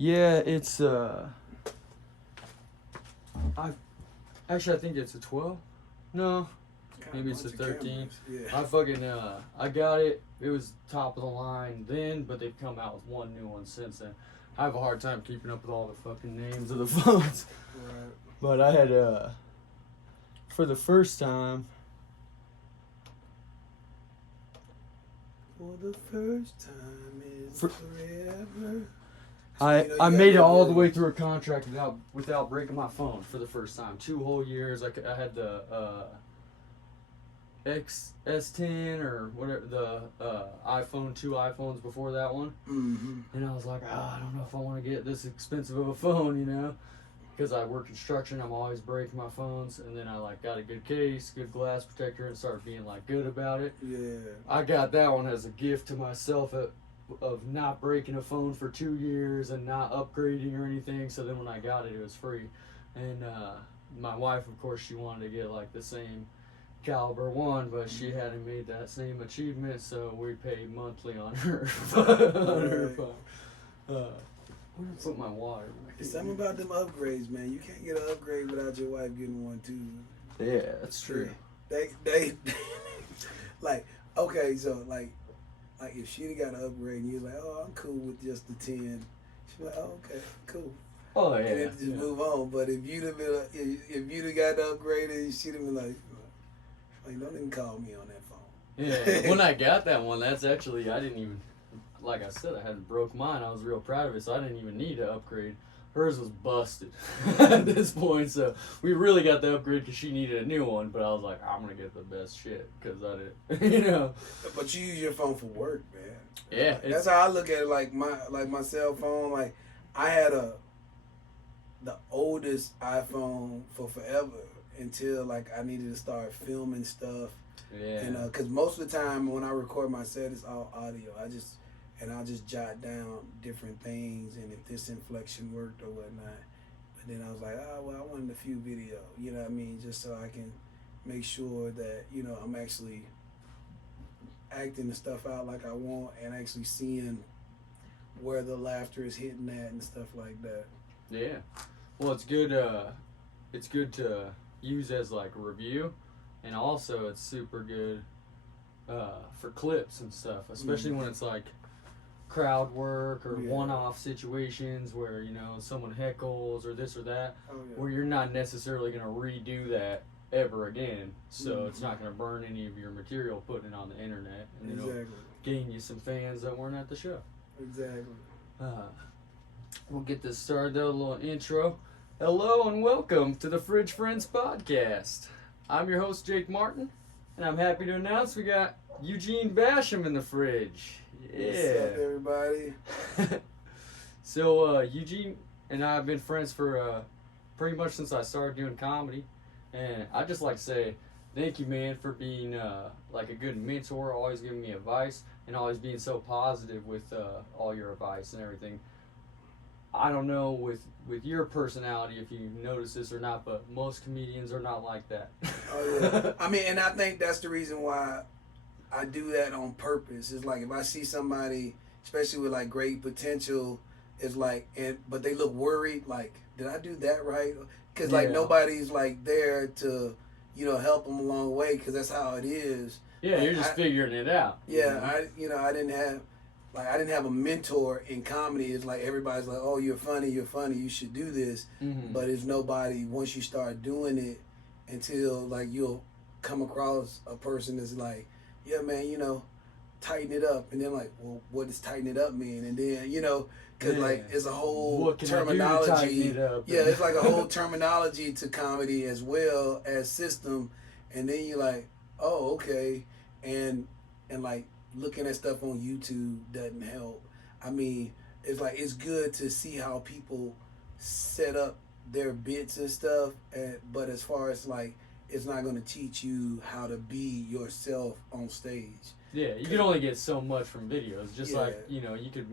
Yeah, it's I actually I think it's a 12. No, maybe it's a 13. Yeah. I fucking I got it. It was top of the line then, but they've come out with one new one since then. I have a hard time keeping up with all the fucking names of the phones. Right. But I had for the first time. For the first time in forever. I made it all the way through a contract without breaking my phone for the first time. 2 whole years. I had the S10 or whatever, the iPhone, 2 iPhones before that one. Mm-hmm. And I was like, I don't know if I want to get this expensive of a phone, you know, because I work construction. I'm always breaking my phones. And then I like got a good case, good glass protector, and started being like good about it. Yeah. I got that one as a gift to myself of not breaking a phone for 2 years and not upgrading or anything. So then when I got it, it was free. And my wife, of course, she wanted to get like the same caliber one, but she hadn't made that same achievement, so we pay monthly on her phone. Where did I put my water? It's something about them upgrades, man. You can't get an upgrade without your wife getting one too. Yeah, that's true. They like, okay, so like if she'd got an upgrade and you was like, oh, I'm cool with just the 10, she'd be like, oh, okay, cool. Oh yeah. And then just move on. But if you'd have been, if you'd have got the upgrade, and she'd have been like, don't even call me on that phone. Yeah, when I got that one, that's actually, I didn't even, like I said, I hadn't broke mine. I was real proud of it, so I didn't even need to upgrade. Hers was busted at this point, so we really got the upgrade because she needed a new one, but I was like, I'm going to get the best shit because I didn't, you know. But you use your phone for work, man. Yeah. That's how I look at it, like my cell phone. Like, I had the oldest iPhone for forever until like I needed to start filming stuff. Yeah. And because most of the time when I record my set, it's all audio. I'll just jot down different things and if this inflection worked or whatnot. But then I was like, I wanted a few video. You know what I mean? Just so I can make sure that, you know, I'm actually acting the stuff out like I want and actually seeing where the laughter is hitting at and stuff like that. Yeah. Well, it's good. It's good to use as like a review, and also it's super good for clips and stuff, especially when it's like crowd work or one-off situations where, you know, someone heckles or this or that, where you're not necessarily going to redo that ever again, so it's not going to burn any of your material putting it on the internet, and it'll gain you some fans that weren't at the show. Exactly. We'll get this started though, a little intro. Hello and welcome to the Fridge Friends podcast. I'm your host, Jake Martin, and I'm happy to announce we got Eugene Basham in the fridge. Yeah. What's up, everybody? So, Eugene and I have been friends for pretty much since I started doing comedy, and I'd just like to say thank you, man, for being like a good mentor, always giving me advice, and always being so positive with all your advice and everything. I don't know with your personality if you notice this or not, but most comedians are not like that. Oh yeah. I mean, and I think that's the reason why I do that on purpose. It's like if I see somebody, especially with like great potential, it's like, but they look worried. Like, did I do that right? Because like nobody's like there to, you know, help them along the way. Because that's how it is. Yeah, like, you're just figuring it out. Yeah, I didn't have a mentor in comedy. It's like everybody's like, oh, you're funny, you should do this. Mm-hmm. But it's nobody, once you start doing it, until like you'll come across a person that's like, yeah, man, you know, tighten it up. And then like, well, what does tighten it up mean? And then, you know, because like it's a whole terminology. Yeah, it's like a whole terminology to comedy as well as system. And then you're like, oh, okay. And like, looking at stuff on YouTube doesn't help. I mean, it's like it's good to see how people set up their bits and stuff, but as far as like, it's not going to teach you how to be yourself on stage. Yeah, you can only get so much from videos. Just like, you know, you could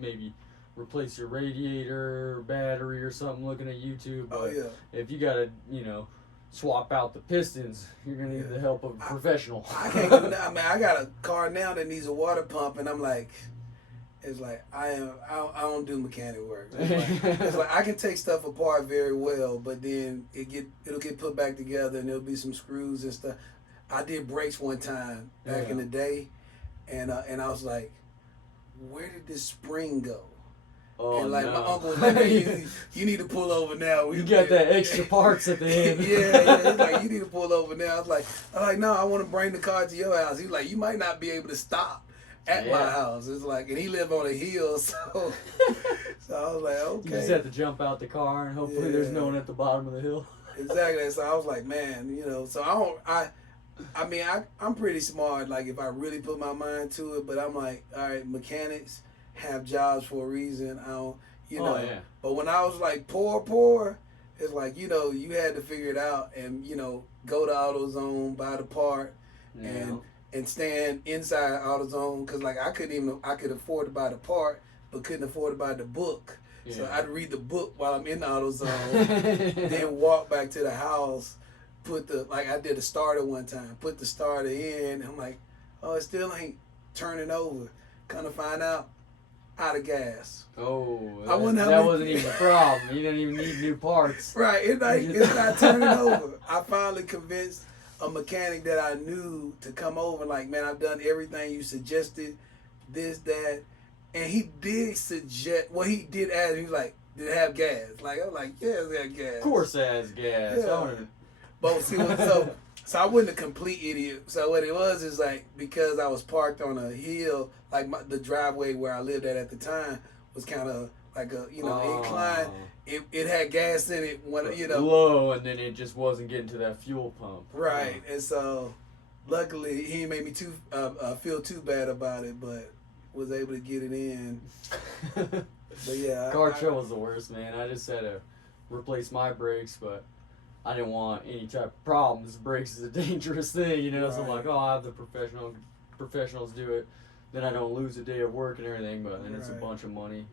maybe replace your radiator, battery, or something looking at YouTube. But if you got to, you know, swap out the pistons, you're gonna need the help of a professional. I can't. I mean, I got a car now that needs a water pump, and I'm like, It's like I don't do mechanic work. It's like I can take stuff apart very well, but then it'll get put back together and there'll be some screws and stuff. I did brakes one time back in the day, and I was like, where did this spring go? Oh, and like no. my uncle was like, hey, you need to pull over now. You got that extra parts at the end. yeah. He's like, you need to pull over now. I was like, no, I want to bring the car to your house. He's like, you might not be able to stop at my house. It's like, and he lived on a hill, so I was like, okay. You just have to jump out the car and hopefully there's no one at the bottom of the hill. Exactly. So I was like, man, so I mean, I'm pretty smart, like, if I really put my mind to it, but I'm like, all right, mechanics have jobs for a reason. I don't, But when I was, like, poor, it's like, you had to figure it out and, go to AutoZone, buy the part, and stand inside AutoZone, because, like, I could afford to buy the part, but couldn't afford to buy the book. Yeah. So I'd read the book while I'm in the AutoZone, then walk back to the house, I did a starter one time, put the starter in. I'm like, oh, it still ain't turning over. Kind of find out, out of gas. Oh, that wasn't even a problem. You didn't even need new parts. Right, it's not turning over. I finally convinced a mechanic that I knew to come over. Like, man, I've done everything you suggested, this, that. And he did suggest, he did ask, he was like, did it have gas? Like, I'm like, yeah, it's got gas. Of course it has gas. Yeah. But see, so I wasn't a complete idiot. So what it was is like, because I was parked on a hill, like the driveway where I lived at the time was kind of like a incline. It had gas in it when low, and then it just wasn't getting to that fuel pump. Right, and so luckily he made me feel too bad about it, but was able to get it in. But yeah, car trouble's the worst, man. I just had to replace my brakes, but I didn't want any type of problems. Brakes is a dangerous thing, Right. So I'm like, I'll have the professionals do it. Then I don't lose a day of work and everything, but then it's a bunch of money.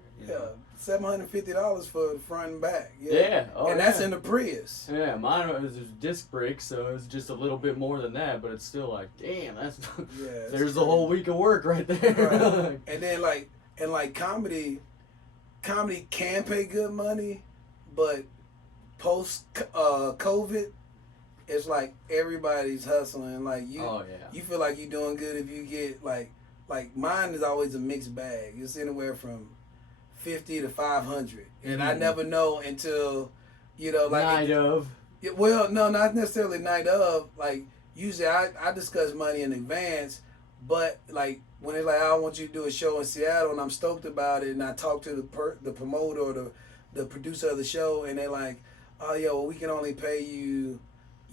$750 for the front and back. And that's in the Prius. Yeah, mine was disc brakes, so it was just a little bit more than that, but it's still like, damn, that's there's the whole week of work right there. Right. And then comedy can pay good money, but post COVID, it's like everybody's hustling. Like you feel like you're doing good if you get like mine is always a mixed bag. It's anywhere from 50 to 500, and I never know until night of. Well, no, not necessarily night of. Like usually I discuss money in advance, but like when it's like I want you to do a show in Seattle and I'm stoked about it, and I talk to the promoter or the producer of the show, and they're like, oh yeah, well we can only pay you,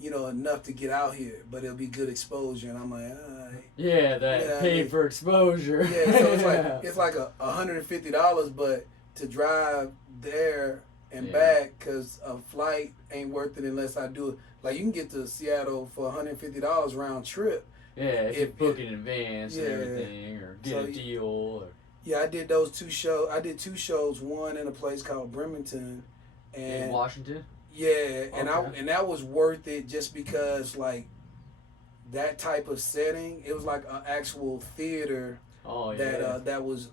enough to get out here, but it'll be good exposure, and I'm like, all right. Yeah, paid for exposure. Yeah, so it's like $150, but to drive there and back, because a flight ain't worth it unless I do it. Like you can get to Seattle for $150 round trip. Yeah, if you book in advance and everything, or get a deal. Or... Yeah, I did those 2 shows. I did 2 shows. One in a place called Bremerton, and in Washington. Yeah, and that was worth it just because like that type of setting, it was like an actual theater. Oh yeah. That was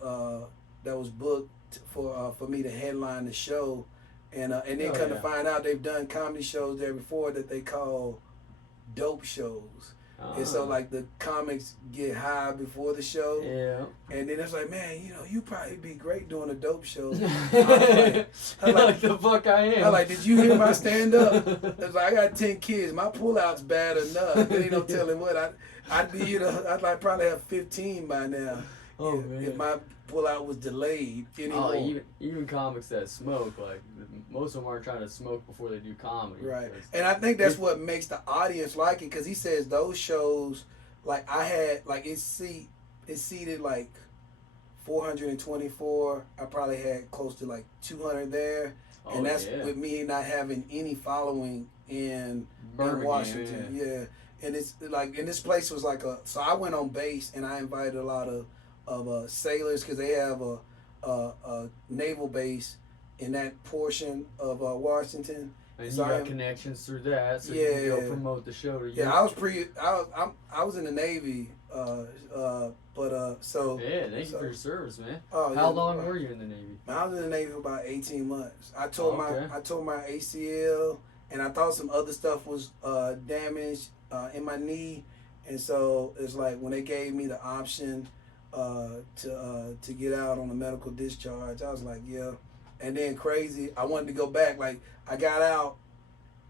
booked for me to headline the show, and then come to find out they've done comedy shows there before that they call dope shows. And so like the comics get high before the show, and then it's like, man, you probably be great doing a dope show. I'm like the fuck I am. I'm like, did you hear my stand up? It's like I got 10 kids, my pullout's bad enough. There ain't no telling what I'd like probably have 15 by now. Oh man. If my pullout was delayed anymore. Oh, even comics that smoke, like most of them aren't trying to smoke before they do comedy. Right, and I think that's what makes the audience like it, because he says those shows, like I had, like it seated like 424. I probably had close to like 200 there, and that's with me not having any following in Washington. Yeah, and it's like, and this place was like so I went on base and I invited a lot of sailors, because they have a naval base in that portion of Washington. And so you got connections through that, so you can go promote the show to you. Yeah, I was in the Navy So Yeah, thank you for your service, man. Oh, How long were you in the Navy? I was in the Navy for about 18 months. I tore my ACL, and I thought some other stuff was damaged in my knee, and so it's like when they gave me the option to get out on a medical discharge, I was like, yeah. And then crazy, I wanted to go back. Like I got out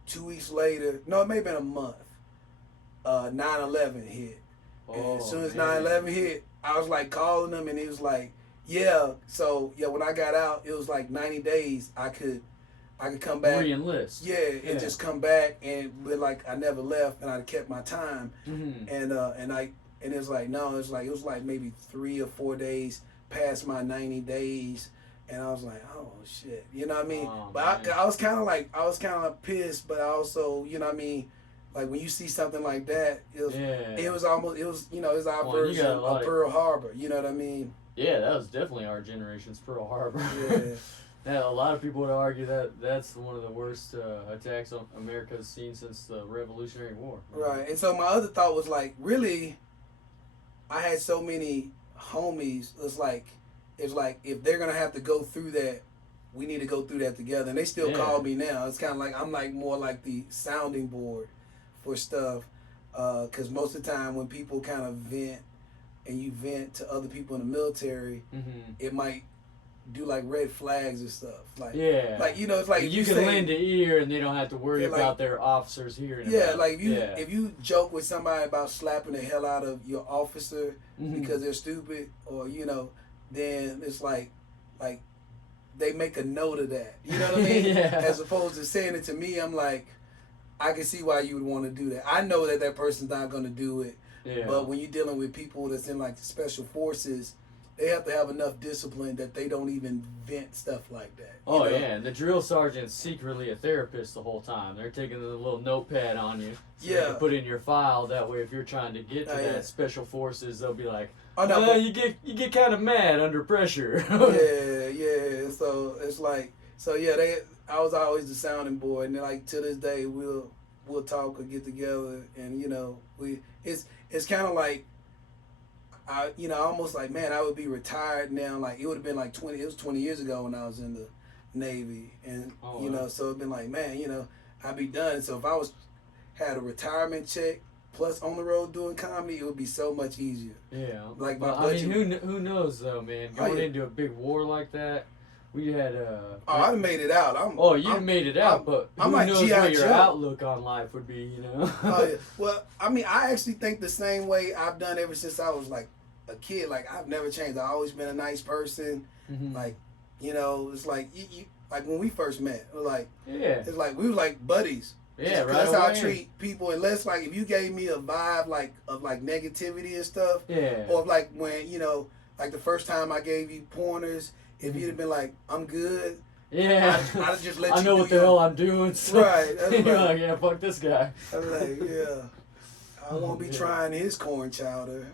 2 weeks later. No, it may have been a month. 9/11 hit. And as soon as 9/11 hit, I was like calling them, and he was like, "Yeah." So yeah, when I got out, it was like 90 days. I could come back. Re-enlist. Yeah, and just come back, and but like I never left, and I kept my time. Mm-hmm. And it's like no, it was like maybe 3 or 4 days past my 90 days, and I was like, oh shit, you know what I mean? Oh, but I was kind of pissed, but I also, you know what I mean? Like when you see something like that, it was our version of Pearl Harbor. You know what I mean? Yeah, that was definitely our generation's Pearl Harbor. Yeah. Yeah, a lot of people would argue that that's one of the worst attacks on America's seen since the Revolutionary War. Right, and so my other thought was like, really, I had so many homies. It's like if they're gonna have to go through that, we need to go through that together. And they still call me now. It's kind of like I'm like more like the sounding board for stuff, because most of the time when people kind of vent and you vent to other people in the military, it might do like red flags and stuff. Like you know, it's like you can lend an ear and they don't have to worry about their officers hearing. Yeah, like if you joke with somebody about slapping the hell out of your officer because they're stupid, or you know, then it's like they make a note of that. You know what I mean? As opposed to saying it to me, I'm like, I can see why you would want to do that. I know that person's not going to do it. Yeah. But when you're dealing with people that's in like the special forces, they have to have enough discipline that they don't even vent stuff like that. Oh, yeah. And the drill sergeant's secretly a therapist the whole time. They're taking a little notepad on you. So they can put in your file. That way, if you're trying to get to that special forces, they'll be like, you get kind of mad under pressure. Yeah. So it's like, I was always the sounding board, and like to this day, we'll talk or get together, and you know, it's kind of like, I almost like, man, I would be retired now. Like it would have been like 20 years ago when I was in the Navy, and you know, so it'd been like, man, you know, I'd be done. So if I had a retirement check plus on the road doing comedy, it would be so much easier. Yeah, like my budget. I mean, who knows though, man? Going into a big war like that. We had I made it out. You made it out, but who knows what your outlook on life would be, you know? Well, I mean, I actually think the same way I've done ever since I was like a kid. Like I've never changed. I've always been a nice person. Like, you know, it's like you like when we first met, it's like we were like buddies. Yeah, right. That's how I treat people. Unless like if you gave me a vibe of negativity and stuff. Yeah. Or like when, you know, like the first time I gave you pointers. If you'd have been like, I'm good, I'd just let you. I know what the hell I'm doing. So right. You're like, yeah, fuck this guy. I'm like, yeah, I won't be trying his corn chowder,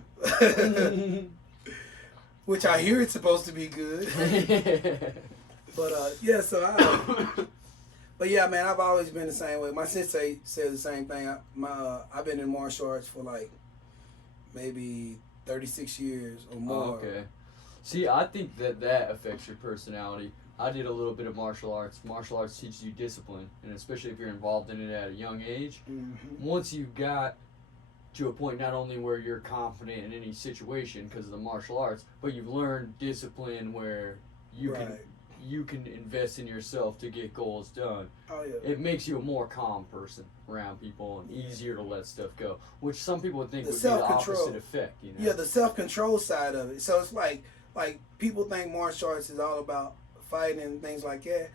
which I hear it's supposed to be good. But but yeah, man, I've always been the same way. My sensei says the same thing. I've been in martial arts for like maybe 36 years or more. Oh, okay. See, I think that affects your personality. I did a little bit of martial arts. Martial arts teaches you discipline, and especially if you're involved in it at a young age. Once you've got to a point not only where you're confident in any situation because of the martial arts, but you've learned discipline where you can invest in yourself to get goals done. Oh, yeah. It makes you a more calm person around people and easier to let stuff go, which some people would think would be the opposite effect. You know? Yeah, the self-control side of it. So it's like people think martial arts is all about fighting and things like that.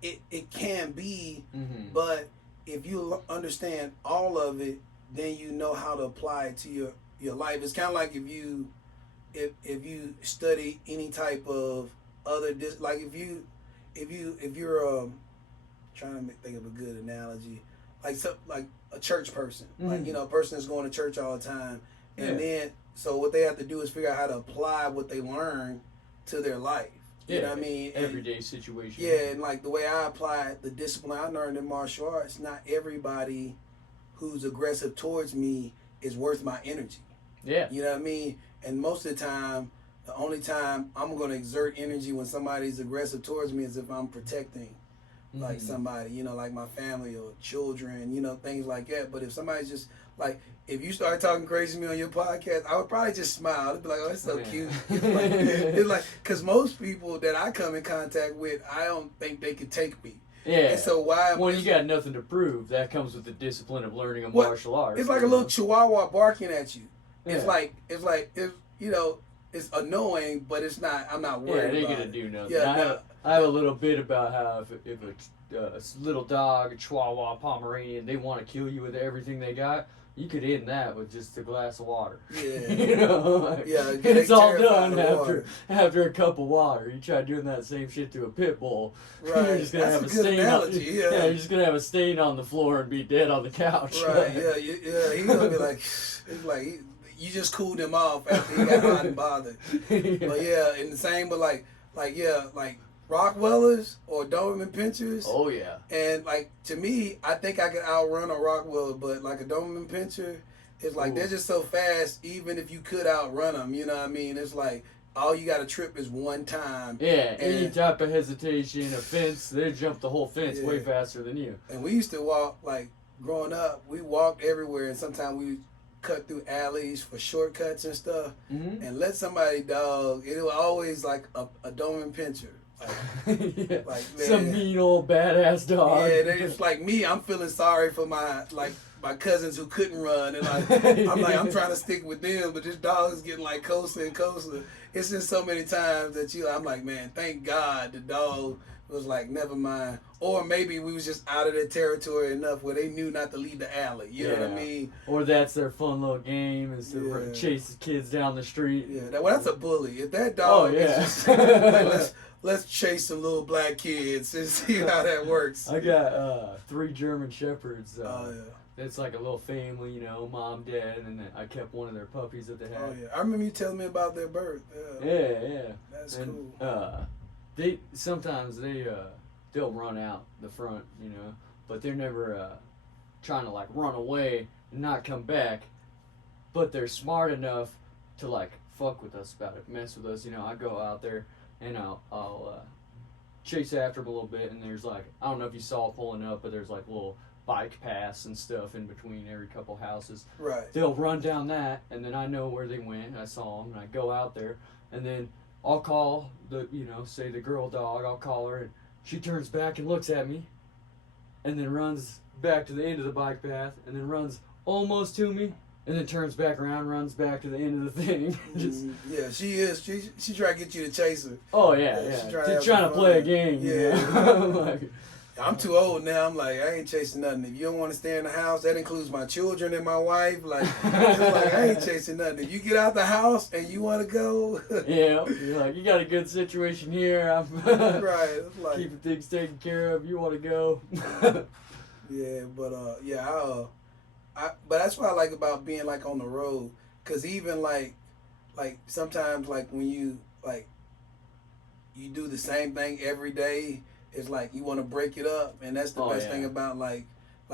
It can be, but if you understand all of it, then you know how to apply it to your life. It's kind of like if you study any type of other like if you're trying to think of a good analogy, like a church person, like, you know, a person that's going to church all the time, and then so what they have to do is figure out how to apply what they learn to their life. You know what I mean? Everyday situation. Yeah, and like the way I apply the discipline I learned in martial arts, not everybody who's aggressive towards me is worth my energy. Yeah. You know what I mean? And most of the time, the only time I'm going to exert energy when somebody's aggressive towards me is if I'm protecting like somebody, you know, like my family or children, you know, things like that. But if somebody's just like, if you start talking crazy to me on your podcast, I would probably just smile. I'd be like, oh, that's so cute. It's like, because most people that I come in contact with, I don't think they could take me. Yeah. And so why? Well, you got nothing to prove. That comes with the discipline of learning a martial art. It's like a little chihuahua barking at you. Yeah. It's you know, it's annoying, but it's not. I'm not worried. Yeah, about they're gonna it. do nothing. Yeah, I have a little bit about how if a little dog, a Chihuahua, Pomeranian, they want to kill you with everything they got. You could end that with just a glass of water. Yeah. You know, like, it's all done after a cup of water. You try doing that same shit to a pit bull, right? You're just gonna have a stain. You're just gonna have a stain on the floor and be dead on the couch. Right? Yeah. He's gonna be like, it's like you just cooled him off after he got hot and bothered. But yeah, and the same, but like Rockwellers or Doberman Pinschers. Oh yeah. And like to me, I think I could outrun a Rockweller, but like a Doberman Pinscher, it's like they're just so fast. Even if you could outrun them, you know what I mean? It's like all you got to trip is one time. Yeah, any type of hesitation, a fence, they jump the whole fence way faster than you. And we used to walk, like growing up, we walked everywhere, and sometimes we cut through alleys for shortcuts and stuff, and let somebody dog. It was always like a Doberman Pinscher. Yeah. Like some mean old badass dog. Yeah, it's like me. I'm feeling sorry for my cousins who couldn't run, and like I'm trying to stick with them, but this dog is getting like closer and closer. It's just so many times that I'm like, man, thank God the dog was like, never mind. Or maybe we was just out of their territory enough where they knew not to leave the alley. You know what I mean? Or that's their fun little game is to chase the kids down the street. Yeah, well, that's a bully. If that dog is just like, let's chase some little black kids and see how that works. I got 3 German Shepherds. It's like a little family, you know, mom, dad, and then I kept one of their puppies that they had. Oh yeah, I remember you telling me about their birth. Yeah. That's cool. They'll run out the front, you know, but they're never trying to like run away and not come back. But they're smart enough to like fuck with us about it, mess with us. You know, I go out there and I'll chase after them a little bit, and there's like, I don't know if you saw pulling up, but there's like little bike paths and stuff in between every couple houses. Right. They'll run down that, and then I know where they went. I saw them, and I go out there, and then I'll call say the girl dog. I'll call her, and she turns back and looks at me, and then runs back to the end of the bike path, and then runs almost to me, and then turns back around, runs back to the end of the thing. Yeah, she is. She try to get you to chase her. Oh yeah. She's trying to play a game. Yeah. I'm too old now. I'm like, I ain't chasing nothing. If you don't want to stay in the house, that includes my children and my wife. Like, I ain't chasing nothing. If you get out the house and you want to go, yeah, you're like, you got a good situation here. I'm right. Like, keeping things taken care of. You want to go? Yeah, but but that's what I like about being like on the road. Cause even like sometimes like when you you do the same thing every day. It's like you want to break it up, and that's the best thing about like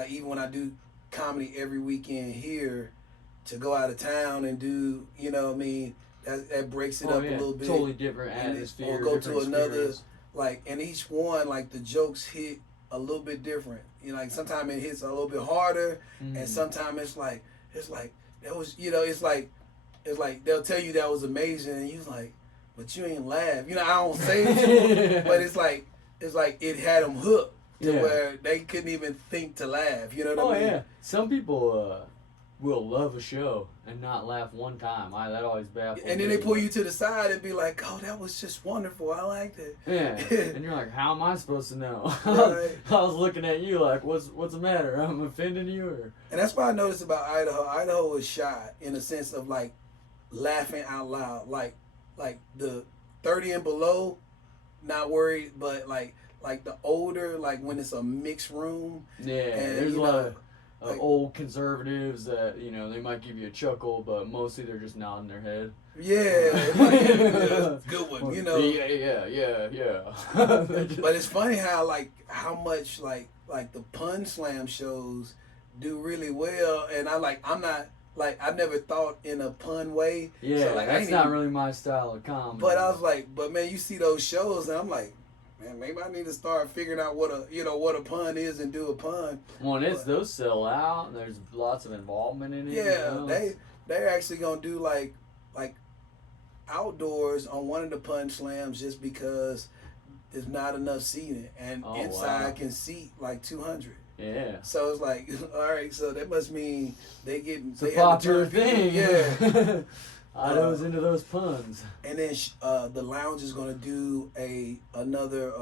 even when I do comedy every weekend here, to go out of town and do, you know what I mean, that breaks it up a little bit. Totally different atmosphere. Or go to another and each one like the jokes hit a little bit different. You know, like sometimes it hits a little bit harder, and sometimes it's like that was, you know, it's like they'll tell you that was amazing, and you're like, but you ain't laugh. You know, I don't say it to them, but it's like it had them hooked to where they couldn't even think to laugh. You know what I mean? Oh, yeah. Some people will love a show and not laugh one time. That always baffles me. And then they pull you to the side and be like, oh, that was just wonderful. I liked it. Yeah. And you're like, how am I supposed to know? Right. I was looking at you like, what's the matter? I'm offending you? Or? And that's what I noticed about Idaho. Idaho was shy in a sense of like laughing out loud. Like the 30 and below, not worried, but like the older, like when it's a mixed room. Yeah, and there's a lot of old conservatives that, you know, they might give you a chuckle, but mostly they're just nodding their head. Yeah, good one, you know. Yeah. But it's funny how much like the pun slam shows do really well, and I'm like I never thought in a pun way. Yeah, so, like, that's not really my style of comedy. But I was like, but man, you see those shows, and I'm like, man, maybe I need to start figuring out what a pun is and do a pun. Well, those sell out, and there's lots of involvement in it. Yeah, they're actually gonna do like outdoors on one of the pun slams just because there's not enough seating, and inside can seat like 200. Yeah. So it's like, all right, so that must mean they it's a popular thing. Yeah. I was into those puns. And then the Lounge is gonna do another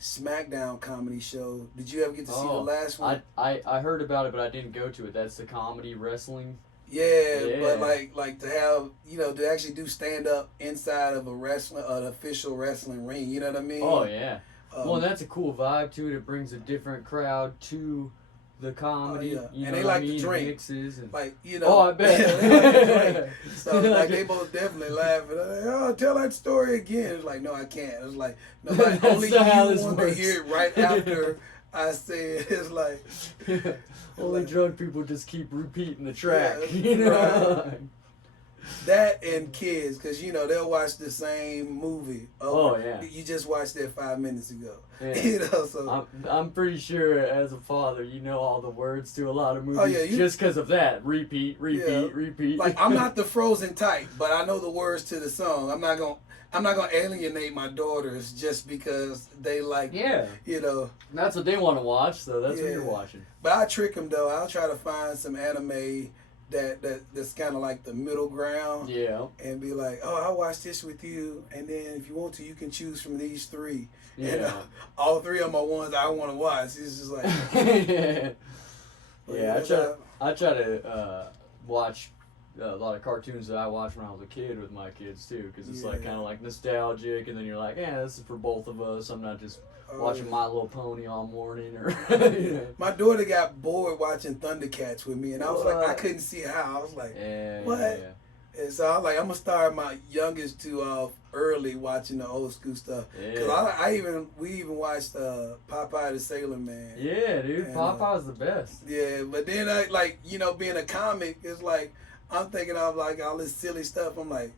SmackDown comedy show. Did you ever get to see the last one? I heard about it, but I didn't go to it. That's the comedy wrestling. Yeah, but like to have to actually do stand up inside of an official wrestling ring. You know what I mean? Oh yeah. Well, that's a cool vibe to it. It brings a different crowd to the comedy. And they like to drink. Mixes and, Oh, I bet. they like to drink. So like they both definitely laughing. Like, oh, tell that story again. It's like, no, I can't. It's like, no, only you want to hear it right after I say it. It's like only drunk people just keep repeating the track. Right. That and kids, because they'll watch the same movie. You just watched it 5 minutes ago. Yeah. So I'm pretty sure as a father, you know all the words to a lot of movies just because of that. Repeat. Like, I'm not the Frozen type, but I know the words to the song. I'm not gonna alienate my daughters just because they like. Yeah. That's what they want to watch, so that's what you're watching. But I trick them though. I'll try to find some anime that's kind of like the middle ground. Yeah. And be like, oh, I'll watch this with you, and then if you want to, you can choose from these 3. Yeah. And all 3 of them are ones I want to watch. It's just like. I try to watch a lot of cartoons that I watched when I was a kid with my kids too, because it's like kind of like nostalgic, and then you're like, yeah, this is for both of us. I'm not just watching My Little Pony all morning or. My daughter got bored watching Thundercats with me, and I was like, I couldn't see how. I was like, what? Yeah. And so I was like, I'm gonna start my youngest to early watching the old school stuff. Cause we even watched Popeye the Sailor Man. Yeah, dude, Popeye's the best. Yeah, but then being a comic, it's like I'm thinking of like all this silly stuff. I'm like,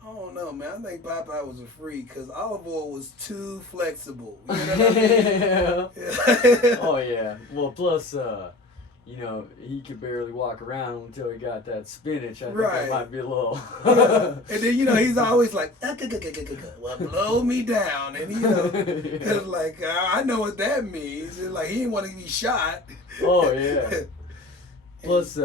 I don't know, man. I think Popeye was a freak because olive oil was too flexible. You know what I mean? Oh yeah. Well, plus, he could barely walk around until he got that spinach. I think that might be a little. And then he's always like, well, blow me down, and it's like I know what that means. It's like he didn't want to be shot. Oh yeah. Plus,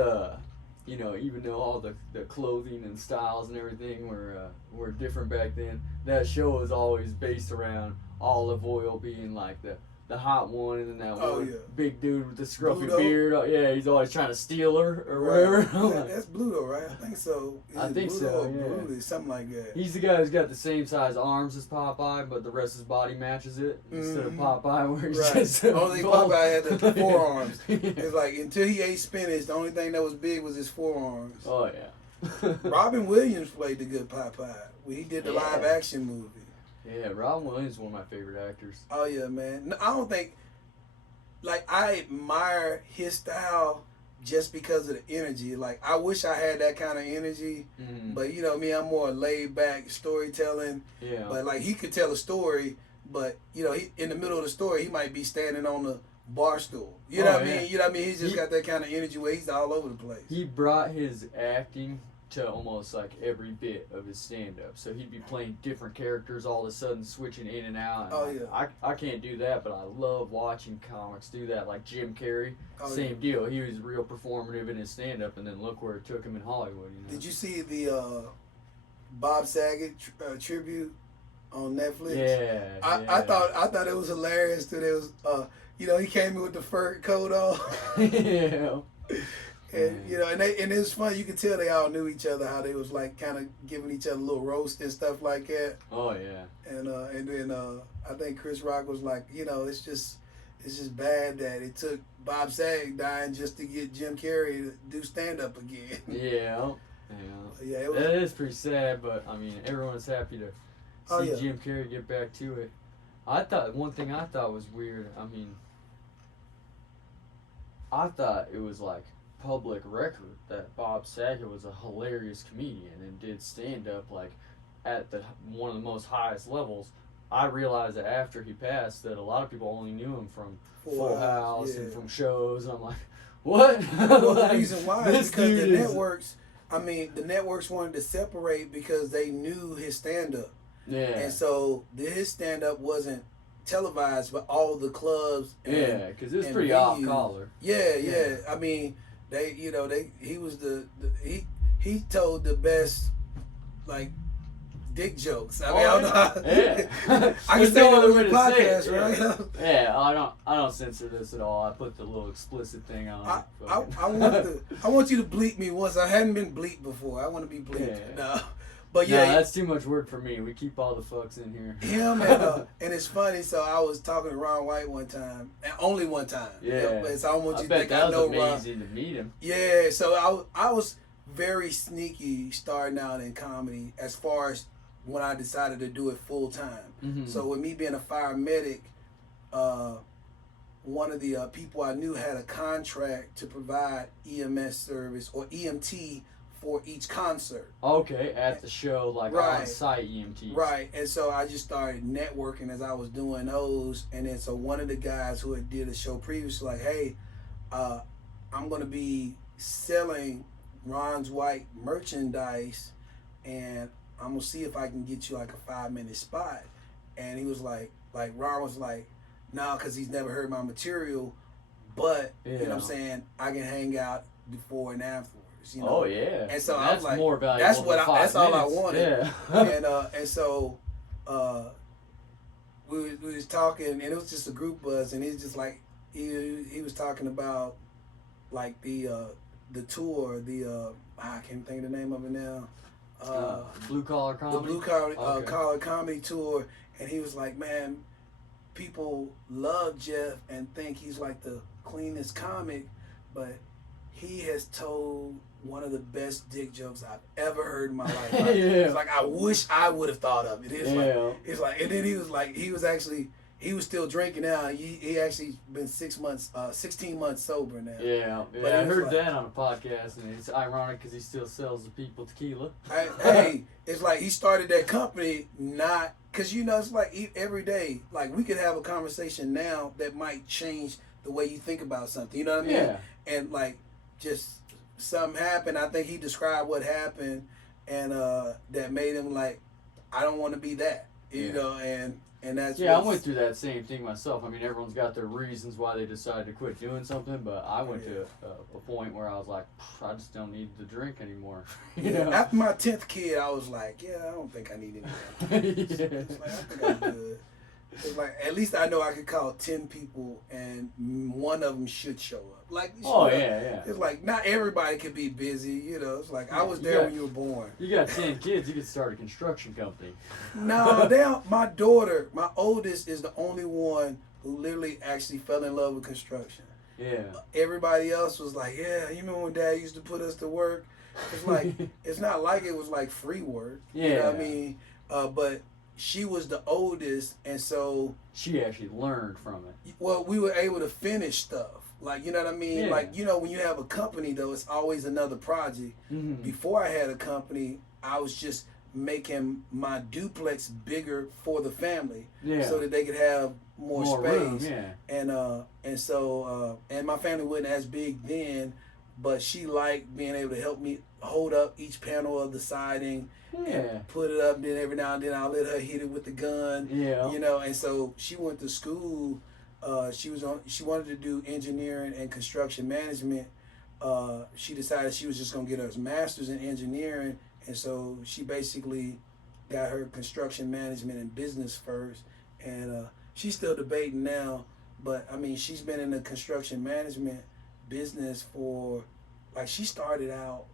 even though all the clothing and styles and everything were different back then, that show was always based around olive oil being like the hot one, and then that big dude with the scruffy beard. Oh, yeah, he's always trying to steal her or whatever. That's Bluto, right? I think so. I think so. Bluto, something like that. He's the guy who's got the same size arms as Popeye, but the rest of his body matches it instead of Popeye, where he's just only Popeye had the forearms. It's like until he ate spinach, the only thing that was big was his forearms. Oh yeah. Robin Williams played the good Popeye. He did the live action movie. Yeah, Robin Williams is one of my favorite actors. Oh yeah, man. No, I don't think I admire his style just because of the energy. Like I wish I had that kind of energy, but me, I'm more laid back storytelling. Yeah. But like he could tell a story, but he, in the middle of the story, he might be standing on the bar stool. You know what I mean? You know what I mean? He's just got that kind of energy where he's all over the place. He brought his acting to almost like every bit of his stand-up. So he'd be playing different characters all of a sudden, switching in and out. And I can't do that, but I love watching comics do that. Like Jim Carrey, same deal. He was real performative in his stand-up, and then look where it took him in Hollywood. Did you see the Bob Saget tribute on Netflix? Yeah. I thought it was hilarious that it was he came in with the fur coat on. Yeah. And and it was funny. You could tell they all knew each other. How they was like kind of giving each other a little roast and stuff like that. Oh yeah. And then I think Chris Rock was like, it's just bad that it took Bob Saget dying just to get Jim Carrey to do stand up again. Yeah. That is pretty sad, but I mean everyone's happy to see Jim Carrey get back to it. One thing I thought was weird. I mean, I thought it was like public record that Bob Saget was a hilarious comedian and did stand up like at the one of the most highest levels. I realized that after he passed that a lot of people only knew him from Full House yeah. and from shows, and I'm like, what? Well, Like, the reason why is because dude the networks. I mean, the networks wanted to separate because they knew his stand up. Yeah. And so his stand up wasn't televised, but all the clubs. And, yeah, because it was and pretty venues. off collar. Yeah. I mean, he was he told the best like dick jokes. I mean, I don't know. Yeah. I can There's say no that other on way the to say it, podcast, yeah. right? Yeah, I don't censor this at all. I put the little explicit thing on. I want you to bleep me once. I hadn't been bleeped before. I want to be bleeped. Yeah. No. But yeah, that's too much work for me. We keep all the fucks in here. him and it's funny. So I was talking to Ron White one time, and only one time. Yeah. So I don't want you to bet think that I know was Ron. amazing to meet him. Yeah. So I was very sneaky starting out in comedy as far as when I decided to do it full time. Mm-hmm. So with me being a fire medic, one of the people I knew had a contract to provide EMS service or EMT for each concert. Okay, at the show, like Right. on-site EMTs. Right, and so I just started networking as I was doing those, and then so one of the guys who had did a show previously, like, hey, I'm gonna be selling Ron's White merchandise, and I'm gonna see if I can get you like a 5-minute spot. And he was like Ron was like, nah, because he's never heard my material, but you know what I'm saying, I can hang out before and afterwards. You know? Oh yeah. And so that's I was like, more valuable. that's what than 5 that's all I minutes. wanted. Yeah. And so we was talking, and it was just a group buzz, and he's just like he was talking about like the tour, I can't think of the name of it now. Blue collar comedy. The blue collar comedy tour, and he was like, man, people love Jeff and think he's like the cleanest comic, but he has told one of the best dick jokes I've ever heard in my life. Yeah. It's like, I wish I would have thought of it. It's Yeah. like, and then he was still drinking now. He actually been 16 months sober now. Yeah, But I it was heard like- that on a podcast, and it's ironic because he still sells the people tequila. Hey, it's like he started that company not because it's like every day, like we could have a conversation now that might change the way you think about something. You know what I mean? Yeah. And like just something happened. I think he described what happened, and that made him like, I don't want to be that. You know, and that's I went through that same thing myself. I mean, everyone's got their reasons why they decided to quit doing something, but I went to a point where I was like, I just don't need to drink anymore. You know? After my 10th kid, I was like, I don't think I need any more. It's like, I think I'm good. It's like, at least I know I could call 10 people and one of them should show up. Like, yeah. It's like, not everybody can be busy, It's like, I was there when you were born. You got 10 kids, you could start a construction company. No, my daughter, my oldest, is the only one who literally actually fell in love with construction. Yeah. Everybody else was like, you remember when Dad used to put us to work? It's like, it's not like it was like free work. Yeah. You know what I mean? But she was the oldest, and so she actually learned from it. Well, we were able to finish stuff. Like, you know what I mean? Yeah. Like, when you have a company, though, it's always another project. Mm-hmm. Before I had a company, I was just making my duplex bigger for the family, so that they could have more space. Room, yeah. And so my family wasn't as big then, but she liked being able to help me hold up each panel of the siding and put it up. Then every now and then I'll let her hit it with the gun. Yeah. And so she went to school. She wanted to do engineering and construction management. She decided she was just gonna get her master's in engineering, and so she basically got her construction management and business first. And she's still debating now, but I mean, she's been in the construction management business for, like, she started out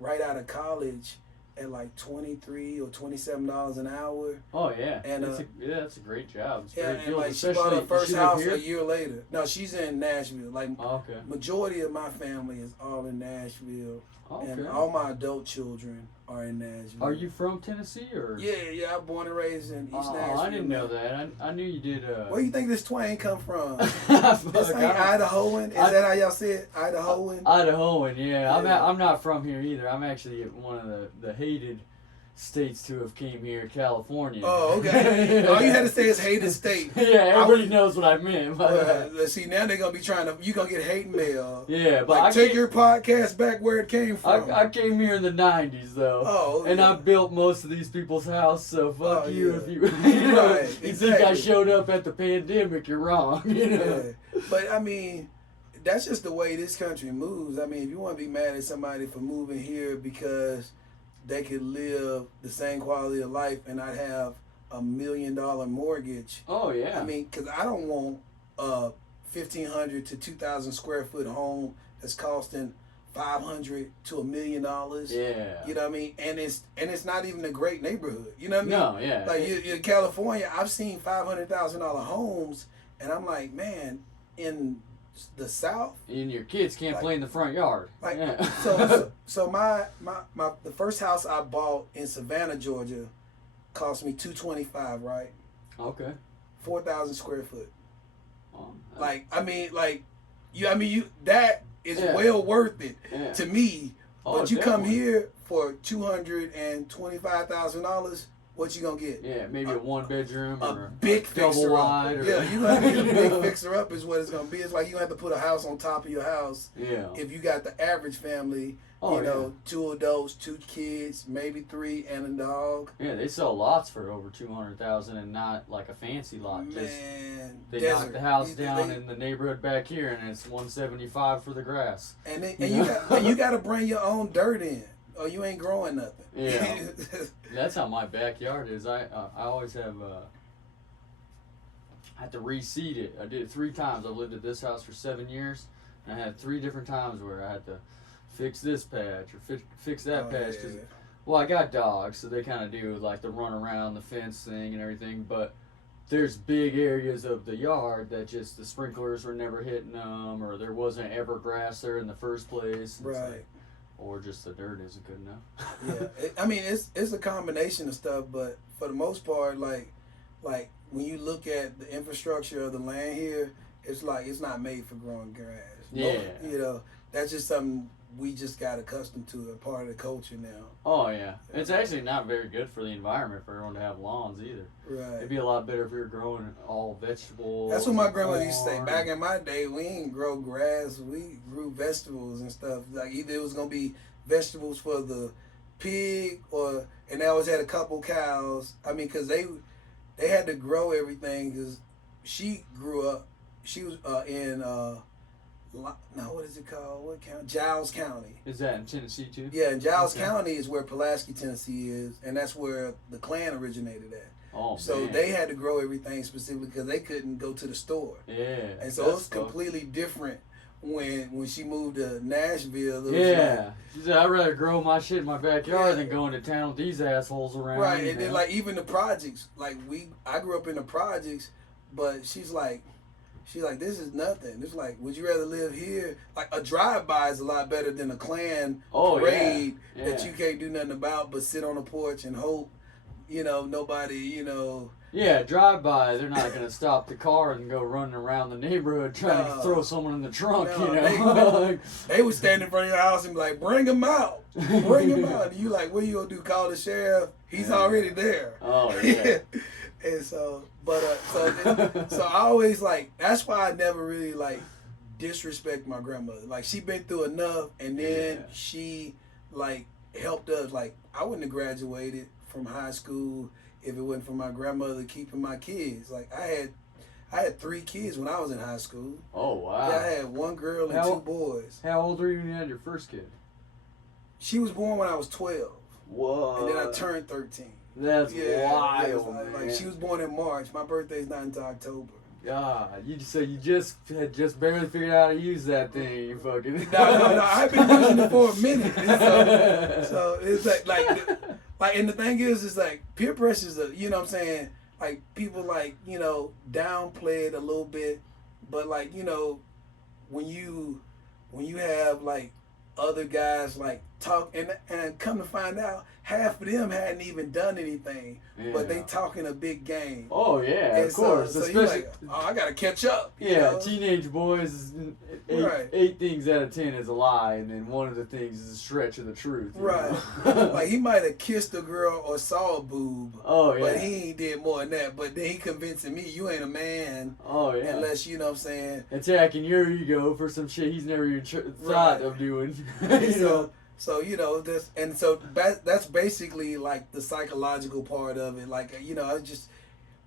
right out of college at like $23 or $27 an hour. Oh yeah, and that's a great job. It's and field, like she bought her first house here? a year later. No, she's in Nashville. Like, okay. Majority of my family is all in Nashville, Okay. and all my adult children are in Nashville. Are you from Tennessee or? Yeah. I'm born and raised in East Nashville. I didn't know that. I knew you did. Where do you think this twang come from? Fuck, This ain't Idahoan? Is that how y'all say it? Idahoan? Idahoan, yeah. I'm not from here either. I'm actually one of the hated states to have came here, California. Oh, okay. All you had to say is hated state. Yeah, everybody knows what I meant. But, let's see, now they're going to be you going to get hate mail. Yeah, but like, take your podcast back where it came from. I came here in the 90s, though. Oh, and yeah. I built most of these people's house, so fuck you if you, right, you think I showed up at the pandemic, you're wrong. Yeah. But, I mean, that's just the way this country moves. I mean, if you want to be mad at somebody for moving here because they could live the same quality of life and not have $1 million mortgage. Oh yeah. I mean, because I don't want a 1,500 to 2,000 square foot home that's costing $500 to $1 million. Yeah. You know what I mean? And it's not even a great neighborhood. You know what I mean? No, yeah. Like in California, I've seen $500,000 homes, and I'm like, man, in the South, and your kids can't play in the front yard. Like, yeah. so my the first house I bought in Savannah, Georgia, cost me $225, right? Okay. 4,000 square foot. That is well worth it to me. But you definitely. come here for $225,000. What you gonna get? Yeah, maybe a one bedroom or a big fixer wide. up. Yeah, you gonna get a big fixer up is what it's gonna be. It's like you have to put a house on top of your house. Yeah. If you got the average family, 2 adults, 2 kids, maybe 3, and a dog. Yeah, they sell lots for over $200,000 and not like a fancy lot. Man, they knock the house down in the neighborhood back here, and it's $175 for the grass. And you got to bring your own dirt in, or you ain't growing nothing. Yeah, that's how my backyard is. I always have. I had to reseed it. I did it 3 times. I've lived at this house for 7 years, and I had 3 different times where I had to fix this patch or fix that patch. Yeah. Well, I got dogs, so they kind of do like the run around the fence thing and everything, but there's big areas of the yard that just the sprinklers were never hitting them, or there wasn't ever grass there in the first place. Right. Or just the dirt isn't good enough. Yeah, it's a combination of stuff, but for the most part, like when you look at the infrastructure of the land here, it's like it's not made for growing grass. Yeah. That's just something we just got accustomed to, a part of the culture now. Oh yeah, it's actually not very good for the environment for everyone to have lawns either. Right. It'd be a lot better if we were growing all vegetables. That's what my grandmother used to say. Back in my day, we didn't grow grass. We grew vegetables and stuff. Like either it was gonna be vegetables for the pig, and they always had a couple cows. I mean, cause they had to grow everything. Cause she grew up. She was in. What is it called? What county? Giles County. Is that in Tennessee too? Yeah, and Giles County is where Pulaski, Tennessee is, and that's where the Klan originated at. Oh, so man. they had to grow everything specifically because they couldn't go to the store. Yeah. And so it's completely different when she moved to Nashville. She said, I'd rather grow my shit in my backyard than go into town with these assholes around. Right, and then like even the projects, like I grew up in the projects, but she's like, this is nothing. It's like, would you rather live here? Like a drive-by is a lot better than a Klan parade that you can't do nothing about but sit on the porch and hope, nobody, Yeah, drive-by, they're not going to stop the car and go running around the neighborhood trying to throw someone in the trunk, They would stand in front of your house and be like, bring him out. Bring him out. And you like, what are you going to do, call the sheriff? He's already there. Oh, yeah. And so, so I always that's why I never really disrespect my grandmother. Like she been through enough, and then she helped us. Like I wouldn't have graduated from high school if it wasn't for my grandmother keeping my kids. Like I had 3 kids when I was in high school. Oh wow! Yeah, I had 1 girl and 2 boys. How old were you when you had your first kid? She was born when I was 12. Whoa! And then I turned 13. That's wild, man. Like she was born in March. My birthday's not until October. God, you had just barely figured out how to use that thing. You fucking no. I've been using it for a minute. So it's like, and the thing is, it's like peer pressure is you know what I'm saying. Like people downplay it a little bit, but when you have other guys talk and come to find out, half of them hadn't even done anything, but they talking a big game. Oh yeah, and of course. So Especially, you're like, oh, I gotta catch up. You yeah, know? teenage boys. Right. 8 things out of 10 is a lie, and then one of the things is a stretch of the truth. Right. Know? Like he might have kissed a girl or saw a boob. Oh yeah. But he ain't did more than that. But then he convincing me you ain't a man. Oh yeah. Unless you know what I'm saying. Attacking your ego for some shit he's never even thought of doing. You know. So you know this, and so that's basically like the psychological part of it. Like you know, I just,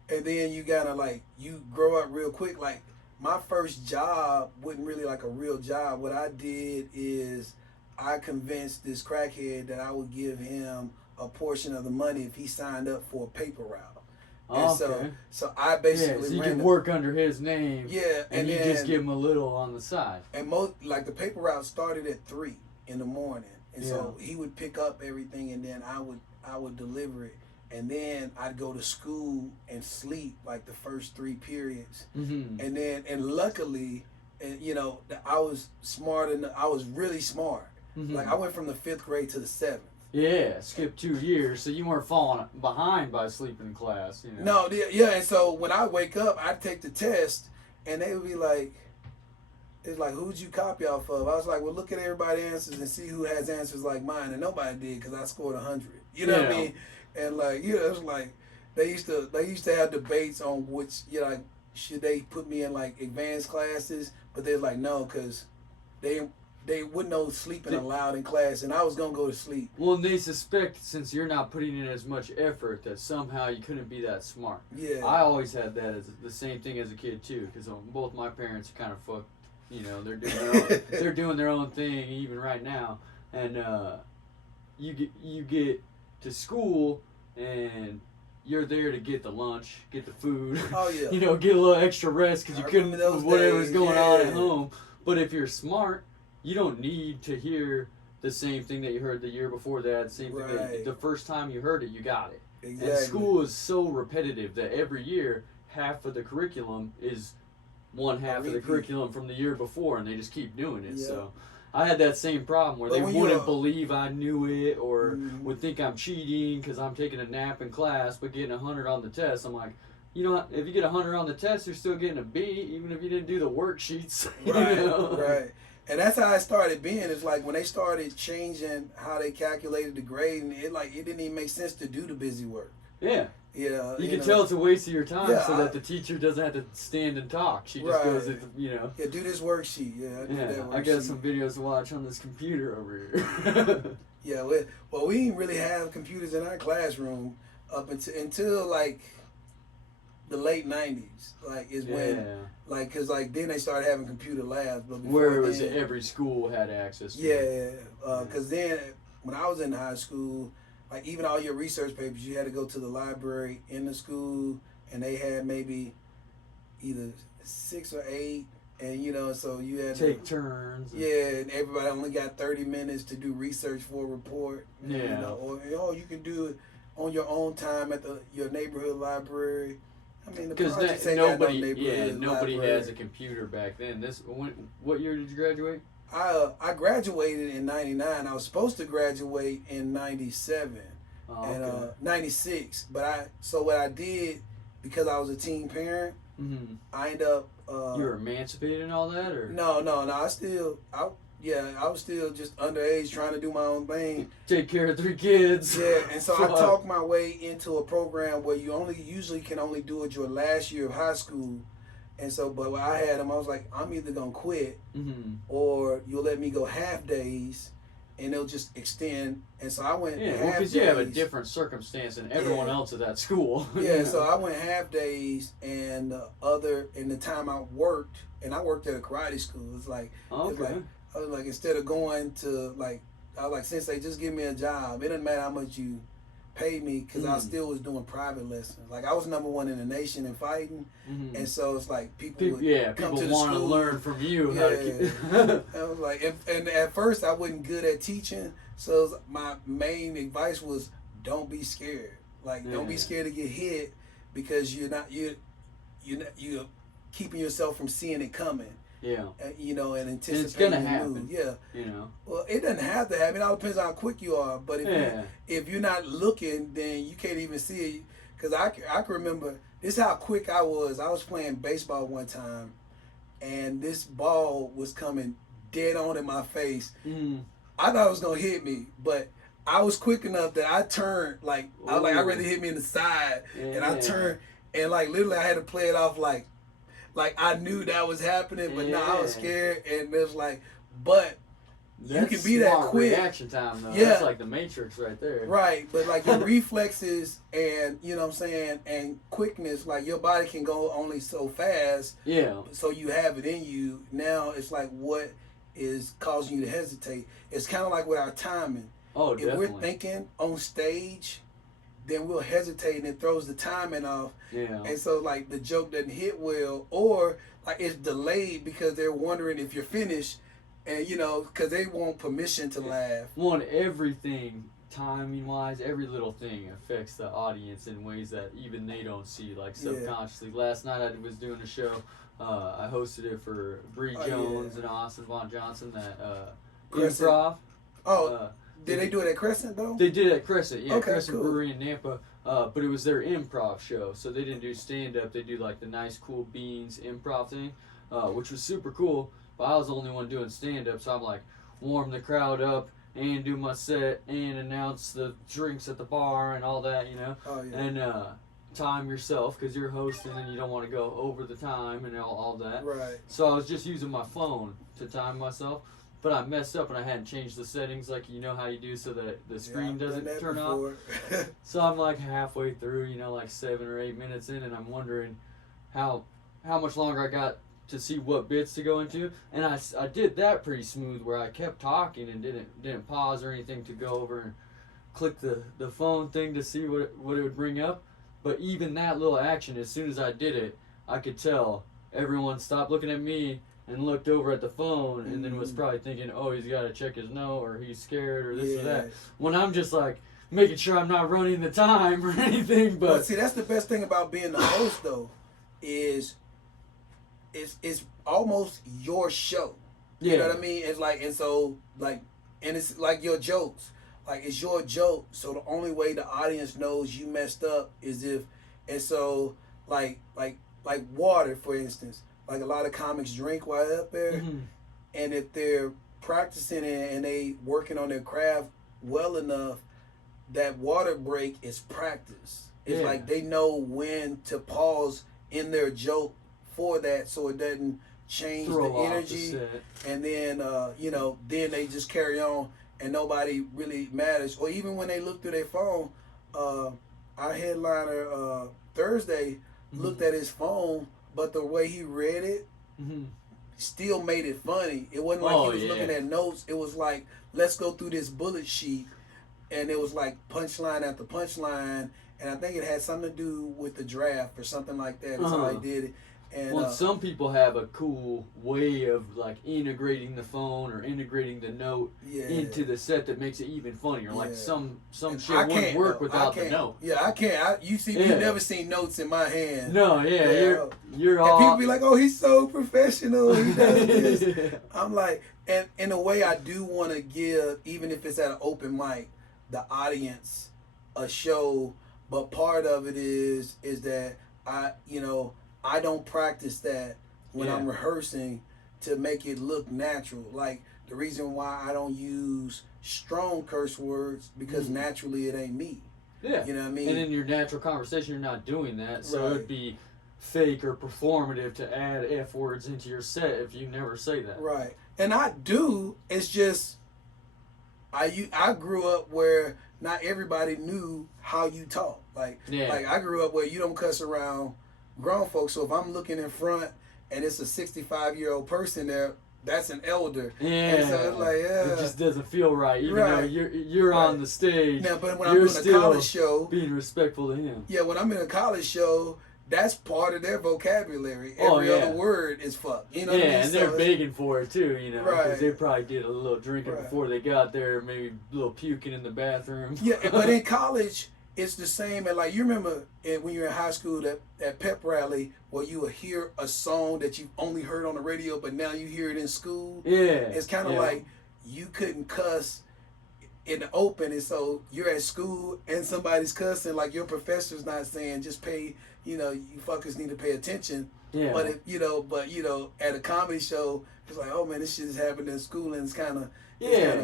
and then you gotta like you grow up real quick. Like my first job wasn't really like a real job. What I did is I convinced this crackhead that I would give him a portion of the money if he signed up for a paper route. And okay. so I basically so you can work under his name. Yeah, and you just give him a little on the side. And most like the paper route started at 3 in the morning. And so he would pick up everything, and then I would deliver it, and then I'd go to school and sleep like the first 3 periods, and luckily, and you know, I was smart enough. I was really smart. Like I went from the 5th grade to the 7th. Yeah, skipped 2 years, so you weren't falling behind by sleeping in class. You know? No, yeah, and so when I wake up, I'd take the test, and they would be like. It's like, who'd you copy off of? I was like, well, look at everybody's answers and see who has answers like mine. And nobody did because I scored 100. You know what I mean? And like, you know, it's like they used to have debates on which, you know, like, should they put me in like advanced classes? But they're like, no, because they wouldn't know sleeping allowed in class, and I was gonna go to sleep. Well, and they suspect since you're not putting in as much effort that somehow you couldn't be that smart. Yeah. I always had that as the same thing as a kid too, because both my parents are kind of fucked. You know, they're doing their own thing even right now, and you get to school and you're there to get the lunch, get the food. Oh yeah. You know, get a little extra rest because you couldn't whatever's going on at home. But if you're smart, you don't need to hear the same thing that you heard the year before that. Same thing that the first time you heard it, you got it. Exactly. And school is so repetitive that every year half of the curriculum is one half of the curriculum from the year before, and they just keep doing it. So I had that same problem where they wouldn't believe I knew it, or would think I'm cheating because I'm taking a nap in class but getting 100 on the test. I'm like, you know, if you get 100 on the test, you're still getting a B even if you didn't do the worksheets. Right. You know? Right. And that's how I started being. It's like when they started changing how they calculated the grade, and it didn't even make sense to do the busy work. Yeah. Yeah, you can tell it's a waste of your time, so that the teacher doesn't have to stand and talk. She just goes, you know. Yeah, do this worksheet. Yeah, I did that worksheet. I got some videos to watch on this computer over here. Yeah, well, we didn't really have computers in our classroom up until like the late 90s. Like is when, like, cause like then they started having computer labs. But where it was every school had access to. Yeah, cause then when I was in high school. Like even all your research papers, you had to go to the library in the school, and they had maybe either 6 or 8, and you know, so you had to take to turns. Yeah, and everybody only got 30 minutes to do research for a report. Yeah. You know, or you can do it on your own time at your neighborhood library. I mean, because nobody has a computer back then. What year did you graduate? I graduated in 99. I was supposed to graduate in 97 and 96. But what I did, because I was a teen parent, I ended up. You were emancipated and all that, or no. I was still just underage trying to do my own thing. Take care of 3 kids. Yeah, and so I talked my way into a program where you usually can only do it your last year of high school. And so, but when I had them, I was like, I'm either going to quit or you'll let me go half days and they'll just extend. And so I went half days. Because you have a different circumstance than everyone else at that school. Yeah, so I went half days and the time I worked, and I worked at a karate school. It's like, I was like, instead of going to I was like, Sensei, just give me a job. It doesn't matter how much you pay me, because I still was doing private lessons. Like I was #1 in the nation in fighting, and so it's like people would come to the want school. To learn from you. I was like, and at first I wasn't good at teaching, so my main advice was don't be scared. Like don't be scared to get hit, because you're keeping yourself from seeing it coming. Yeah. You know, and anticipating And it's gonna the happen. move. Yeah. You know. Well, it doesn't have to happen. It all depends on how quick you are. But if you're not looking, then you can't even see it. Because I can remember, this is how quick I was. I was playing baseball one time, and this ball was coming dead on in my face. I thought it was going to hit me, but I was quick enough that I turned, like, I was like, I'd rather hit me in the side. And I turned, and, like, literally I had to play it off like I knew that was happening, but no, I was scared, and it was like, but that's you can be that quick. Reaction time though. Yeah. That's like the Matrix right there. Right, but like your reflexes and you know what I'm saying, and quickness, like your body can go only so fast. Yeah. So you have it in you. Now it's like what is causing you to hesitate. It's kind of like with our timing. Oh, definitely. If we're thinking on stage, then we'll hesitate and it throws the timing off. Yeah. And so like the joke doesn't hit well, or like it's delayed because they're wondering if you're finished, and you know, because they want permission to laugh. One, everything timing wise, every little thing affects the audience in ways that even they don't see, like subconsciously. Last night I was doing a show. I hosted it for Bree Jones and Austin Von Johnson, that improv. Did they do it at Crescent though? They did it at Crescent, yeah, Okay, Crescent cool. Brewery in Nampa. But it was their improv show, so they didn't do stand up. They do like the Nice Cool Beans improv thing, which was super cool. But I was the only one doing stand up, so I'm like warm the crowd up and do my set and announce the drinks at the bar and all that, you know. Oh yeah. And time yourself because you're hosting and you don't want to go over the time and all that. Right. So I was just using my phone to time myself. But I messed up and I hadn't changed the settings like you know how you do so that the screen doesn't turn off. So I'm like halfway through, you know, like 7 or 8 minutes in, and I'm wondering how much longer I got to see what bits to go into. And I did that pretty smooth where I kept talking and didn't pause or anything to go over and click the phone thing to see what it would bring up. But even that little action, as soon as I did it, I could tell everyone stopped looking at me and looked over at the phone and then was probably thinking, oh, he's got to check his note or he's scared or this or that. When I'm just like making sure I'm not running the time or anything. But see, that's the best thing about being the host though, is it's almost your show. You know what I mean? It's like, and so like, and it's like your jokes. Like it's your joke. So the only way the audience knows you messed up is if, and so like water, for instance. Like a lot of comics drink while they're up there, and if they're practicing it and they working on their craft well enough, that water break is practice. It's like they know when to pause in their joke for that, so it doesn't change the energy. And then you know, then they just carry on, and nobody really matters. Or even when they look through their phone, our headliner Thursday looked at his phone. But the way he read it still made it funny. It wasn't like he was looking at notes. It was like, let's go through this bullet sheet. And it was like punchline after punchline. And I think it had something to do with the draft or something like that. That's how he did it. And some people have a cool way of like integrating the phone or integrating the note into the set that makes it even funnier. Like some shit wouldn't work without the note. Yeah, I can't. You've never seen notes in my hand. No, you're all. And people be like, "Oh, he's so professional. He does this." I'm like, and in a way, I do want to give, even if it's at an open mic, the audience a show. But part of it is that I don't practice that when I'm rehearsing to make it look natural. Like the reason why I don't use strong curse words because naturally it ain't me. Yeah. You know what I mean? And in your natural conversation, you're not doing that. So it would be fake or performative to add F words into your set if you never say that. Right. And I do. It's just I grew up where not everybody knew how you talk. Like I grew up where you don't cuss around grown folks. So if I'm looking in front and it's a 65-year-old person there, that's an elder. Yeah. And so it's like, it just doesn't feel right, even though you're on the stage. Now, but when I'm doing a college show, being respectful to him. Yeah, when I'm in a college show, that's part of their vocabulary. Every other word is fuck. You know what I mean? And they're begging for it too, you know, because they probably did a little drinking Right. before they got there, maybe a little puking in the bathroom. Yeah, but in college, it's the same. And like you remember when you're in high school that pep rally where you would hear a song that you've only heard on the radio, but now you hear it in school. Yeah, it's kind of like you couldn't cuss in the open, and so you're at school and somebody's cussing, like your professor's not saying just pay, you fuckers need to pay attention. Yeah. But at a comedy show, it's like, oh man, this shit is happening in school, and it's kind of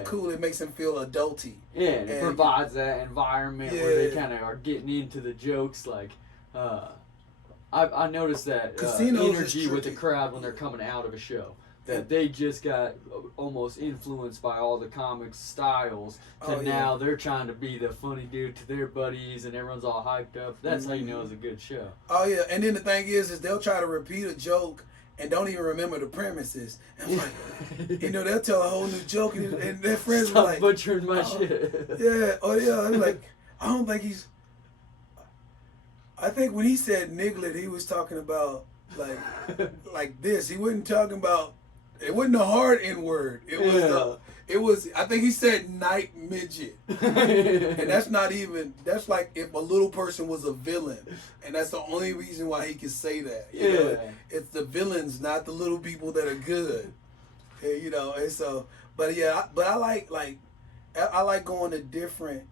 cool. It makes them feel adulty. Yeah, and it provides that environment where they kind of are getting into the jokes. Like, I noticed that energy with the crowd when they're coming out of a show. That they just got almost influenced by all the comics styles to now they're trying to be the funny dude to their buddies and everyone's all hyped up. That's how you know it's a good show. Oh yeah, and then the thing is they'll try to repeat a joke and don't even remember the premises. And I'm like, they'll tell a whole new joke and their friends Stop are like, butchering my shit. Yeah, I'm like, I don't think I think when he said niglet, he was talking about like this. He wasn't talking about. It wasn't a hard N word. It was. I think he said night midget, and that's not even. That's like if a little person was a villain, and that's the only reason why he could say that. You know, it's the villains, not the little people that are good. And so, but I like going to different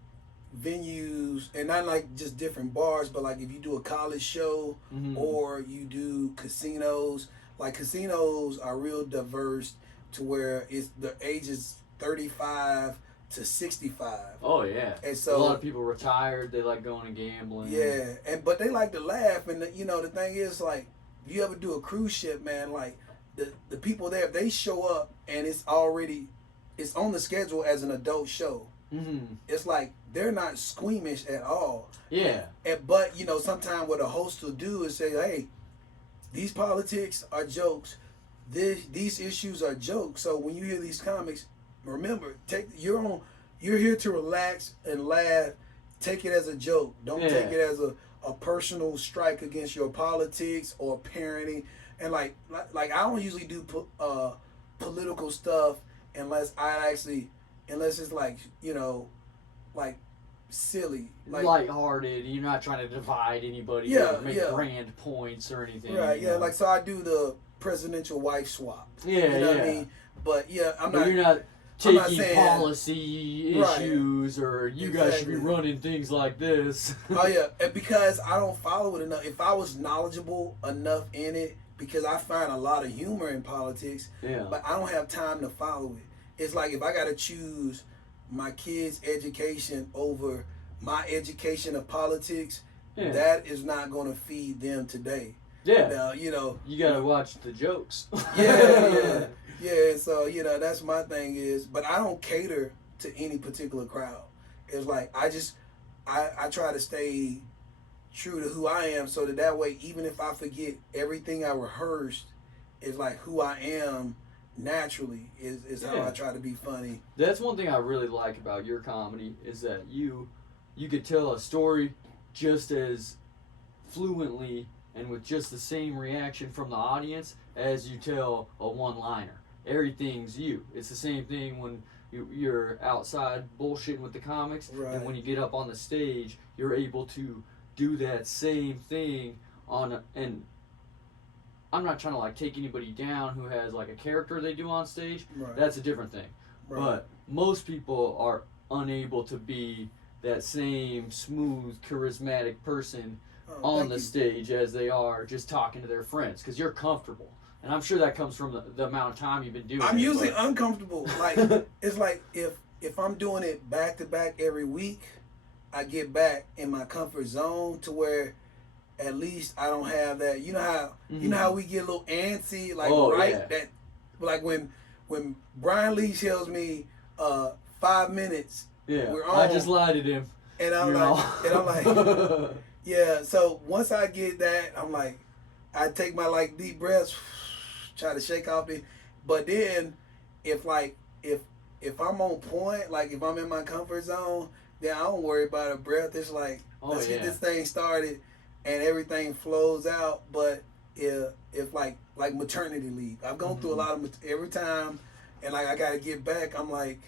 venues, and not like just different bars, but like if you do a college show or you do casinos. Like casinos are real diverse to where it's the age is 35 to 65. Oh yeah. And so a lot of people retired. They like going to gambling. Yeah, but they like to laugh. And the thing is, like, if you ever do a cruise ship, man, like the people there, if they show up and it's on the schedule as an adult show. Mm-hmm. It's like they're not squeamish at all. Yeah. But sometimes what a host will do is say, hey, these politics are jokes. These issues are jokes. So when you hear these comics, remember, you're here to relax and laugh. Take it as a joke. Don't take it as a personal strike against your politics or parenting. And like I don't usually do political stuff unless it's like silly, like lighthearted. You're not trying to divide anybody or make grand points or anything. Right, like so I do the presidential wife swap. Yeah, you know what I mean? But you're not taking policy issues or you guys should be running things like this. Oh yeah, and because I don't follow it enough. If I was knowledgeable enough in it, because I find a lot of humor in politics, but I don't have time to follow it. It's like if I gotta choose my kids' education over my education of politics, that is not going to feed them today. Yeah. Now, you got to watch the jokes. Yeah. So, that's my thing is, but I don't cater to any particular crowd. It's like, I try to stay true to who I am so that way, even if I forget everything I rehearsed, it's like who I am naturally is how I try to be funny. That's one thing I really like about your comedy is that you could tell a story just as fluently and with just the same reaction from the audience as you tell a one-liner. Everything's you. It's the same thing when you're outside bullshitting with the comics, and when you get up on the stage, you're able to do that same thing and I'm not trying to take anybody down who has a character they do on stage. Right. That's a different thing. Right. But most people are unable to be that same smooth, charismatic person on the stage as they are just talking to their friends because you're comfortable. And I'm sure that comes from the amount of time you've been doing it. I'm usually uncomfortable. It's like if I'm doing it back to back every week, I get back in my comfort zone to where at least I don't have that. You know how we get a little antsy, that, like when Brian Lee tells me 5 minutes. Yeah, we're on, I just lied to him. And I'm like, yeah. So once I get that, I'm like, I take my deep breaths, try to shake off it. But then if I'm on point, if I'm in my comfort zone, then I don't worry about a breath. It's like let's get this thing started. And everything flows out, but if like maternity leave, I've gone through a lot of every time, and I gotta get back. I'm like,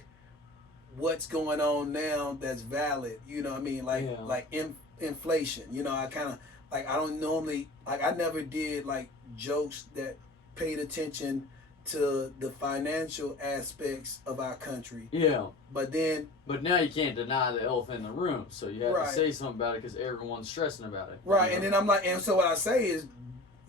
what's going on now that's valid. You know what I mean? Like Yeah. like inflation. You know, I kind of like I don't normally like I never did like jokes that paid attention to the financial aspects of our country. Yeah. But then But now you can't deny the elephant in the room, so you have Right. to say something about it because everyone's stressing about it. right, you and know? then I'm like, and so what I say is,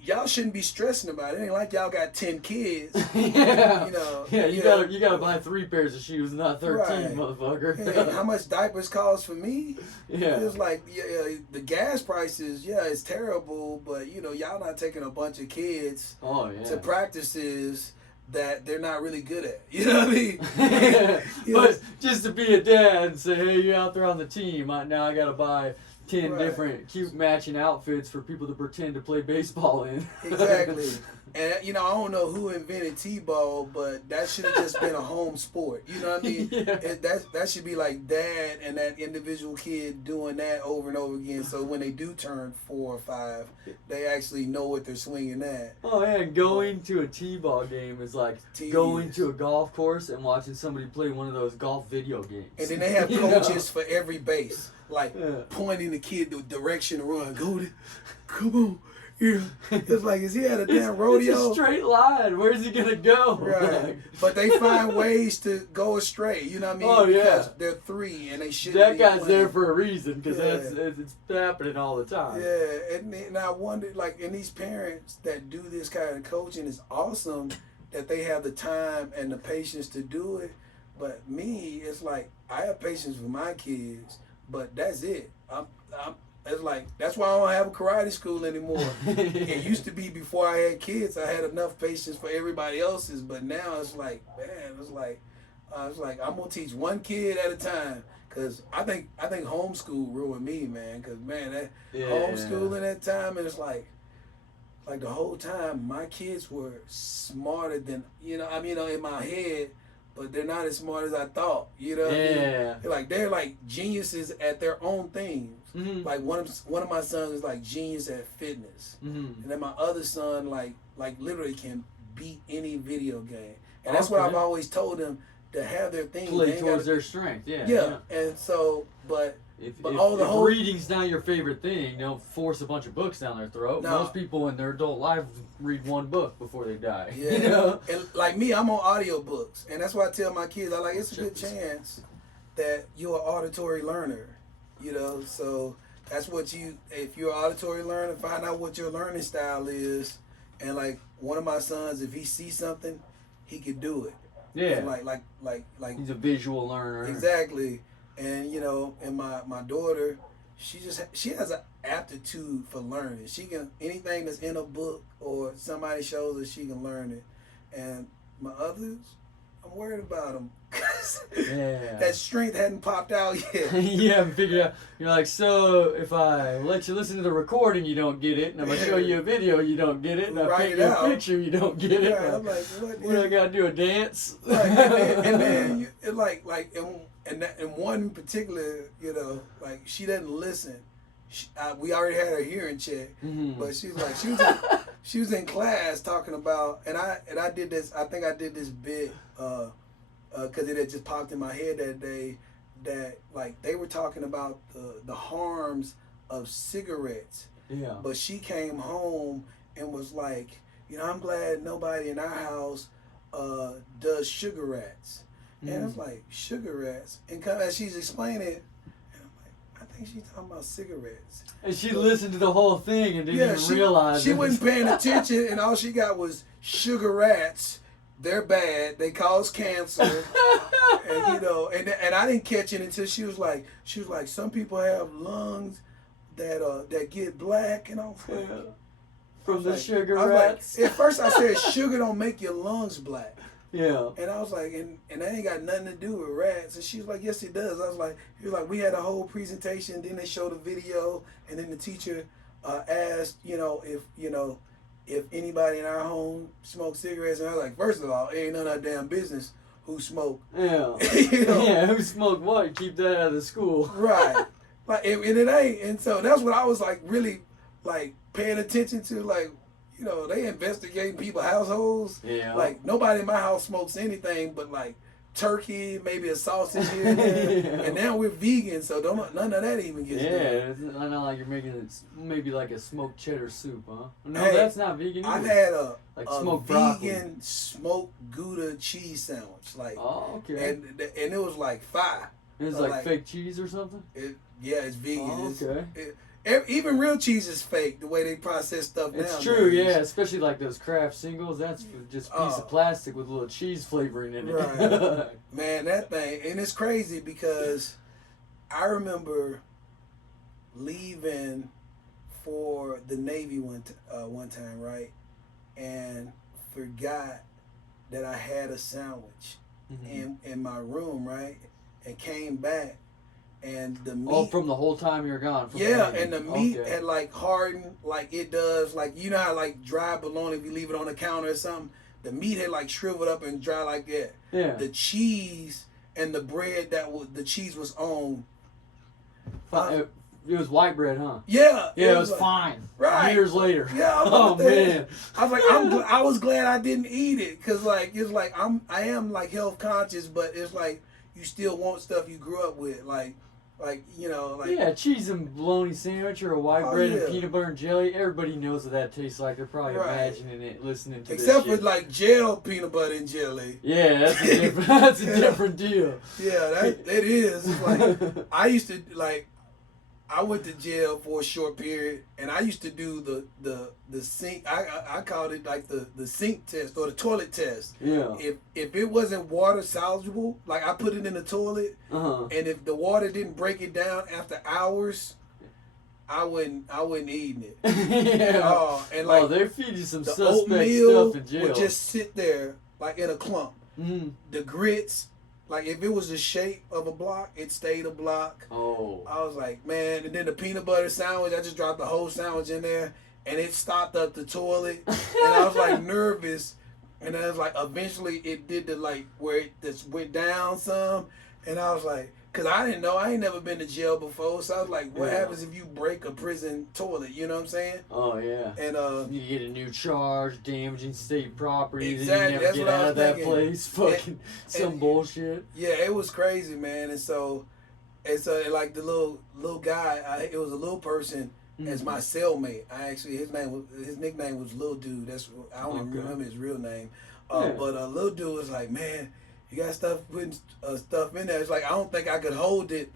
y'all shouldn't be stressing about it. It ain't like y'all got 10 kids. Yeah. You know, Yeah, you know, gotta buy 3 pairs of shoes, not 13, Right. motherfucker. Hey, how much diapers cost for me? Yeah. It's like the gas prices, it's terrible, but you know, y'all not taking a bunch of kids Oh yeah. to practices that they're not really good at. You know what I mean? You know, But just to be a dad and say, hey, you're out there on the team. Now I gotta buy 10 Right. different cute matching outfits for people to pretend to play baseball in. Exactly. And you know, I don't know who invented T-ball, but that should have just been a home sport. You know what I mean? Yeah. That should be like dad and that individual kid doing that over and over again. So when they do turn 4 or 5, they actually know what they're swinging at. Oh yeah, going to a T-ball game is like going to a golf course and watching somebody play one of those golf video games. And then they have You know? coaches for every base, like Yeah. pointing the kid the direction to run. Go to, come on. Yeah. It's like, is he at a damn rodeo? It's a straight line. Where's he gonna go? Right. But they find ways to go astray, you know what I mean? Oh, yeah. Because they're 3 and they shouldn't That be guy's playing. there for a reason because Yeah. it's happening all the time. Yeah, and I wonder, like, and these parents that do this kind of coaching is awesome that they have the time and the patience to do it. But me, it's like, I have patience with my kids, but that's it. It's like, that's why I don't have a karate school anymore. It used to be before I had kids, I had enough patience for everybody else's, but now it's like, man, it's like I'm gonna teach one kid at a time, cause I think homeschool ruined me, man. Cause man, that homeschooling that time, and it's like the whole time my kids were smarter than in my head. But they're not as smart as I thought. You know what I mean? They're like geniuses at their own things. Mm-hmm. Like one of my sons is like genius at fitness, and then my other son like literally can beat any video game. And that's what I've always told them, to have their thing. Play towards their strength. Yeah. Yeah. And so, but If whole reading's not your favorite thing, don't force a bunch of books down their throat. No. Most people in their adult life read one book before they die. Yeah. You know? And like me, I'm on audiobooks. And that's why I tell my kids, it's a good chance that you're an auditory learner. You know, so that's what if you're an auditory learner, find out what your learning style is. And like one of my sons, if he sees something, he can do it. Yeah. And like He's a visual learner. Exactly. And you know, and my daughter, she has an aptitude for learning. She can, anything that's in a book or somebody shows her, she can learn it. And my others, I'm worried about them. Yeah. That strength hadn't popped out yet. You haven't figured out. You're like, so if I let you listen to the recording, you don't get it, and if I show you a video, you don't get it, and I Write paint it you a out. picture, you don't get it. Right, I'm like, what? What I gotta do, a dance? Like, and then and one in particular, you know, like she doesn't listen. We already had her hearing check, but she's like, she was in class talking about, and I did this. I think I did this bit because it had just popped in my head that day, that like they were talking about the harms of cigarettes. Yeah. But she came home and was like, you know, I'm glad nobody in our house does sugar rats. And I was like, sugar rats? And as she's explaining it, and I'm like, I think she's talking about cigarettes. And she listened to the whole thing and didn't even realize she it. wasn't paying attention, and all she got was sugar rats. They're bad. They cause cancer. And you know, and I didn't catch it until she was like, some people have lungs that get black, and I was like, from the sugar I was rats. Like, at first I said sugar don't make your lungs black. Yeah. And I was like, and that ain't got nothing to do with rats. And she was like, yes, it does. I was like, we had a whole presentation. Then they showed a video, and then the teacher asked, if anybody in our home smoked cigarettes. And I was like, first of all, it ain't none of our damn business who smoke. Yeah. You know? Yeah, who smoked what? Keep that out of the school. Right. Like, and it ain't. And so that's what I was like, really like paying attention to, like, you know, they investigating people's households. Yeah. Like, nobody in my house smokes anything but like turkey, maybe a sausage here and there. And now we're vegan, so none of that even gets done. It's not like you're making it maybe like a smoked cheddar soup, huh? No, Hey, that's not vegan either. I've had like a smoked vegan broccoli. smoked Gouda cheese sandwich, like, Oh, okay. and it was like $5. It's like fake cheese or something? It's vegan. Oh, okay. Even real cheese is fake, the way they process stuff now. It's true, yeah. Especially like those Kraft singles. That's just a piece of plastic with a little cheese flavoring in it. Right. Man, that thing. And it's crazy because I remember leaving for the Navy one time, right? And forgot that I had a sandwich in my room, right? And came back. And the meat. Oh, from the whole time you're gone. And the meat had like hardened, like it does, like you know how like dry bologna if you leave it on the counter or something. The meat had like shriveled up and dry like that. Yeah. The cheese and the bread the cheese was on. It was white bread, huh? Yeah. Yeah, it was like, fine. Right. Years later. Yeah. Man. I was like, I was glad I didn't eat it because like it's like I am like health conscious, but it's like you still want stuff you grew up with, like you know, like yeah, cheese and bologna sandwich or a white bread and peanut butter and jelly. Everybody knows what that tastes like. They're probably imagining it, listening to except this for like gel peanut butter and jelly. Yeah, that's a different deal. Yeah, it is. It's like I used to like. I went to jail for a short period, and I used to do the sink. I called it like the sink test or the toilet test. Yeah. If it wasn't water soluble, like I put it in the toilet, and if the water didn't break it down after hours, I wouldn't eating it. Yeah. And like they feed you some the suspect oatmeal stuff in jail. would just sit there like in a clump. The grits. Like, if it was the shape of a block, it stayed a block. Oh. I was like, man. And then the peanut butter sandwich, I just dropped the whole sandwich in there. And it stopped up the toilet. And I was, like, nervous. And then it was like, eventually it did the, like, where it just went down some. And I was like, because I didn't know. I ain't never been to jail before. So I was like, what happens if you break a prison toilet? You know what I'm saying? Oh, yeah. And you get a new charge, damaging state property. Exactly. Then you never get out of that place. Fucking some bullshit. Yeah, it was crazy, man. And so like the little guy, it was a little person as my cellmate. His nickname was Little Dude. I don't even remember his real name. But Little Dude was like, man, you got putting stuff in there. It's like, I don't think I could hold it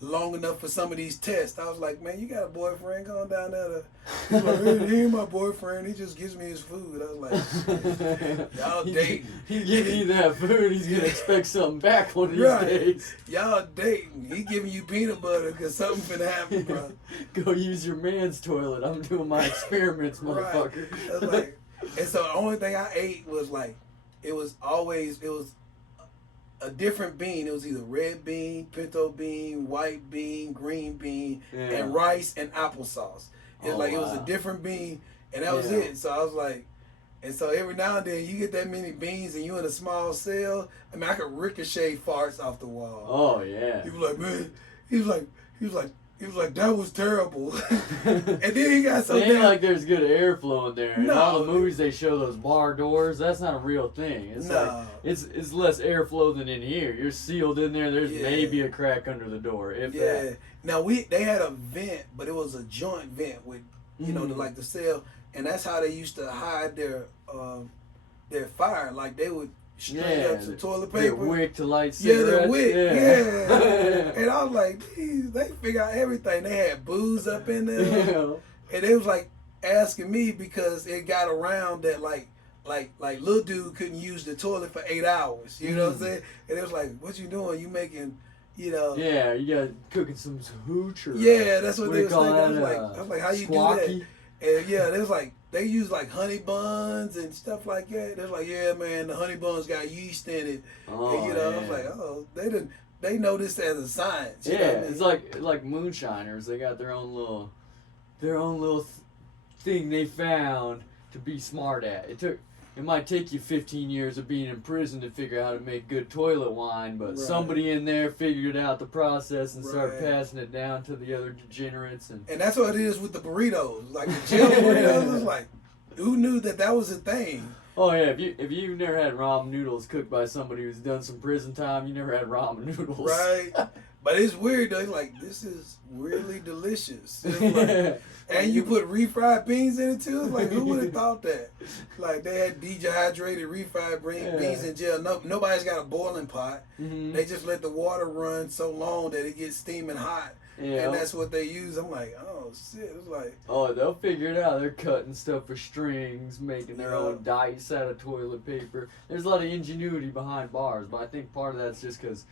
long enough for some of these tests. I was like, man, you got a boyfriend going down there? He's like, he ain't my boyfriend. He just gives me his food. I was like, y'all dating. He giving you that food. He's going to expect something back one of these days. Y'all dating. He giving you peanut butter because something finna happen, bro. Go use your man's toilet. I'm doing my experiments, motherfucker. Right. I was like, and so the only thing I ate was like, it was a different bean. It was either red bean, pinto bean, white bean, green bean, and rice and applesauce. It was a different bean, and that was it. So I was like, and so every now and then you get that many beans and you in a small cell. I mean, I could ricochet farts off the wall. Oh yeah. He was like, man. He was like, that was terrible. And then he got so it ain't like there's good airflow in there. No. In all the movies they show those bar doors, that's not a real thing. It's like it's less airflow than in here. You're sealed in there. There's maybe a crack under the door, if that. Now they had a vent, but it was a joint vent with the cell, and that's how they used to hide their fire. Like they would string up some toilet paper. Their wick to light cigarettes. Their wick. Yeah. And I was like, geez, they figure out everything. They had booze up in there. Yeah. And they was like asking me because it got around that like little dude couldn't use the toilet for 8 hours. You know what I'm saying? And it was like, what you doing? You making, Yeah, you got cooking some hooch or that's what they was thinking. I was like, how you squawky? do that? And they was like, they use like honey buns and stuff like that. They're like, yeah, man, the honey buns got yeast in it. Oh, and, I was like, oh, they know this as a science. You know what I mean? It's like moonshiners. They got their own little thing they found to be smart at. It might take you 15 years of being in prison to figure out how to make good toilet wine, but somebody in there figured out the process and started passing it down to the other degenerates. And that's what it is with the burritos. Like the jail burritos, it's like, who knew that was a thing? Oh yeah, if you've never had ramen noodles cooked by somebody who's done some prison time, you never had ramen noodles. Right. But it's weird though. It's like, this is really delicious. It's like, and you put refried beans in it too. It's like, who would have thought that? Like, they had dehydrated refried beans in jail. No, nobody's got a boiling pot. Mm-hmm. They just let the water run so long that it gets steaming hot. Yeah. And that's what they use. I'm like, oh shit. It's like, oh, they'll figure it out. They're cutting stuff for strings, making their own dice out of toilet paper. There's a lot of ingenuity behind bars, but I think part of that's just because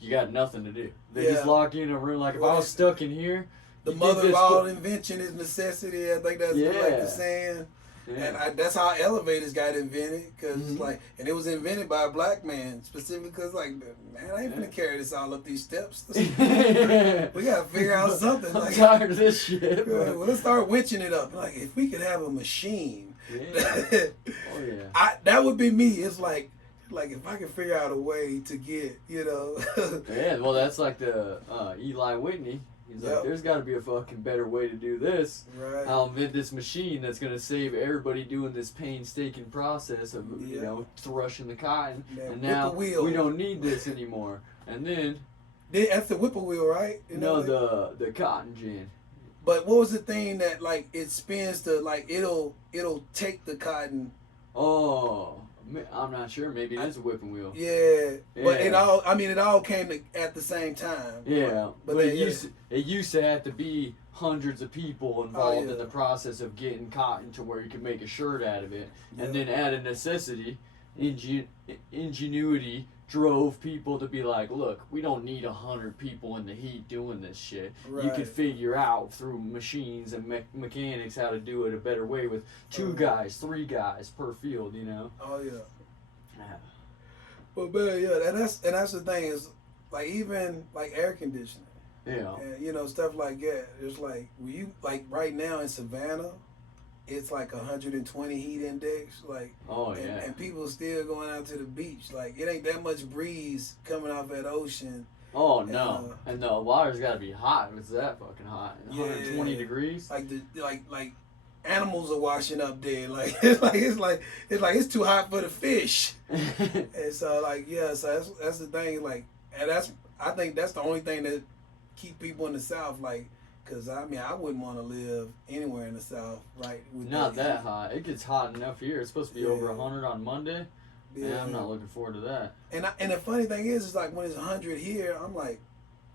you got nothing to do. They just lock you in a room. Like, if I was stuck in here, the mother of all invention is necessity. I think that's like the saying. Yeah. And that's how elevators got invented, because it's like, and it was invented by a black man specifically, because like, man, I ain't gonna carry this all up these steps. We gotta figure out something. I'm like, tired of this shit. Well, let's start winching it up. Like, if we could have a machine, that would be me. It's like if I could figure out a way to get, Yeah, well, that's like the Eli Whitney. He's like, there's got to be a fucking better way to do this. Right. I'll invent this machine that's going to save everybody doing this painstaking process of, thrushing the cotton. And now we don't need this anymore. And then... That's the whippoorwill, right? No, the cotton gin. But what was the thing that, like, it spins to, like, it'll take the cotton... Oh... I'm not sure. Maybe it is a whipping wheel. Yeah, but it all came at the same time. Yeah, but it used to have to be hundreds of people involved in the process of getting cotton to where you could make a shirt out of it, and then out of necessity, ingenuity drove people to be like, look, we don't need 100 people in the heat doing this shit. Right. You could figure out through machines and mechanics how to do it a better way with 2 guys, 3 guys per field, Oh yeah. But man, and that's the thing is, like, even like air conditioning. Yeah. And stuff like that. It's like, right now in Savannah, it's like 120 heat index, like, and people still going out to the beach. Like, it ain't that much breeze coming off that ocean. Oh no, and the water's got to be hot if it's that fucking hot. 120 degrees. Like animals are washing up there. Like it's too hot for the fish. And so so that's the thing. Like, and I think that's the only thing that keep people in the South, like. Because, I wouldn't want to live anywhere in the South, right? Not that hot. It gets hot enough here. It's supposed to be over 100 on Monday. Yeah, I'm not looking forward to that. And the funny thing is like, when it's 100 here, I'm like,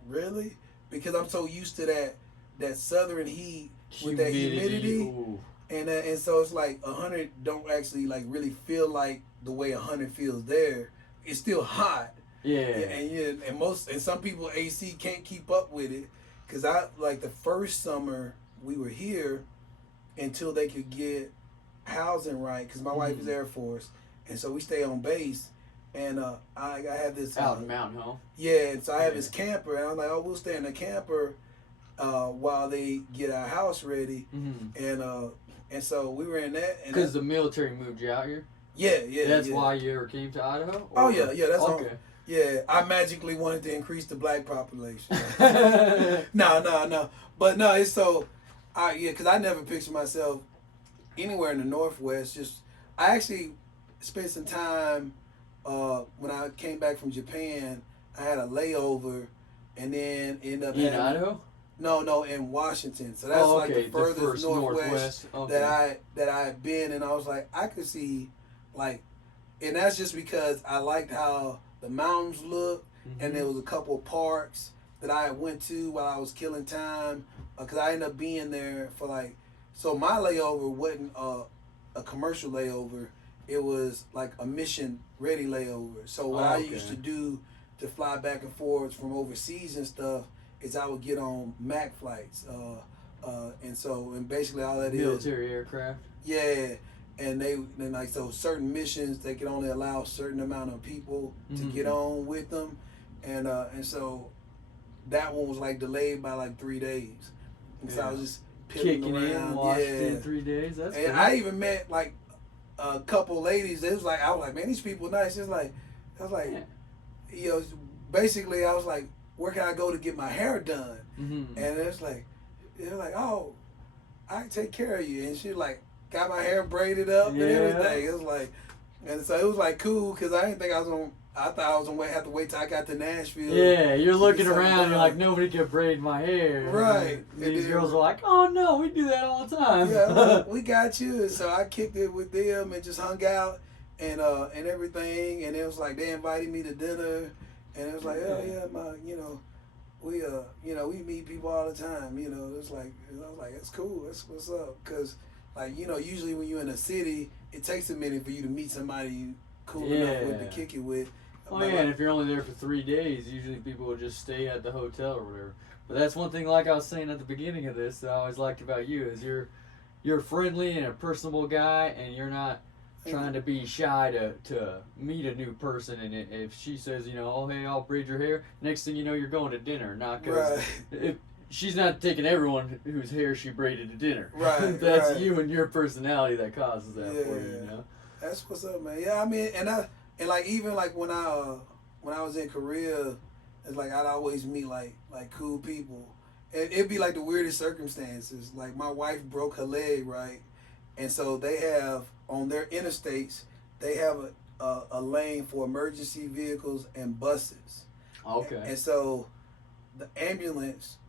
really? Because I'm so used to that southern heat with that humidity. And so it's like 100 don't actually, like, really feel like the way 100 feels there. It's still hot. Yeah. And some people AC can't keep up with it. Because the first summer we were here until they could get housing right, because my wife is Air Force, and so we stay on base, and I have this... Out in Mountain Home? Yeah, and so I have this camper, and I'm like, we'll stay in the camper while they get our house ready, and so we were in that. Because the military moved you out here? Yeah. That's why you ever came to Idaho? Oh, yeah, that's okay. Yeah, I magically wanted to increase the black population. No. But no, it's so, because I never pictured myself anywhere in the Northwest. I actually spent some time, when I came back from Japan, I had a layover, and then ended up in Idaho? No, in Washington. So that's the furthest northwest that I had been, and I was like, I could see, like, and that's just because I liked how the mountains look, and there was a couple of parks that I went to while I was killing time, because I ended up being there for so my layover wasn't a commercial layover, it was like a mission ready layover. So what I used to do to fly back and forth from overseas and stuff is I would get on MAC flights, and basically all that military aircraft. Yeah. And so certain missions, they can only allow a certain amount of people to get on with them, and so that one was delayed by 3 days, and so I was just kicking in, Washington 3 days. That's and good. I even met a couple ladies. It was I was like, man, these people nice. It's I was like, basically I was like, where can I go to get my hair done? And it's like, oh, I take care of you, and she got my hair braided up and Yeah. everything. It was like, and so it was like cool because I didn't think I was gonna. I thought I was gonna have to wait till I got to Nashville. Yeah, you're to looking get something around, you're done. like, nobody can braid my hair. Right. And these And then- girls are like, oh no, we do that all the time. Yeah, we got you. So I kicked it with them and just hung out and everything. And it was like they invited me to dinner, and it was like, oh yeah, we meet people all the time. It's like I was like, that's cool. That's what's up. Cause like usually when you're in a city, it takes a minute for you to meet somebody you cool enough with to kick it with. Oh yeah, and if you're only there for 3 days, usually people will just stay at the hotel or whatever. But that's one thing, like I was saying at the beginning of this, that I always liked about you is you're friendly and a personable guy, and you're not trying to be shy to meet a new person. And if she says, oh hey, I'll braid your hair, next thing you know, you're going to dinner. Not because if she's not taking everyone whose hair she braided to dinner. Right. That's right. you and your personality that causes that for you. That's what's up, man. Yeah, I mean, and like even like when I was in Korea, it's like I'd always meet like cool people, and it'd be like the weirdest circumstances. Like my wife broke her leg, right, and so they have on their interstates they have a lane for emergency vehicles and buses. Okay. And so the ambulance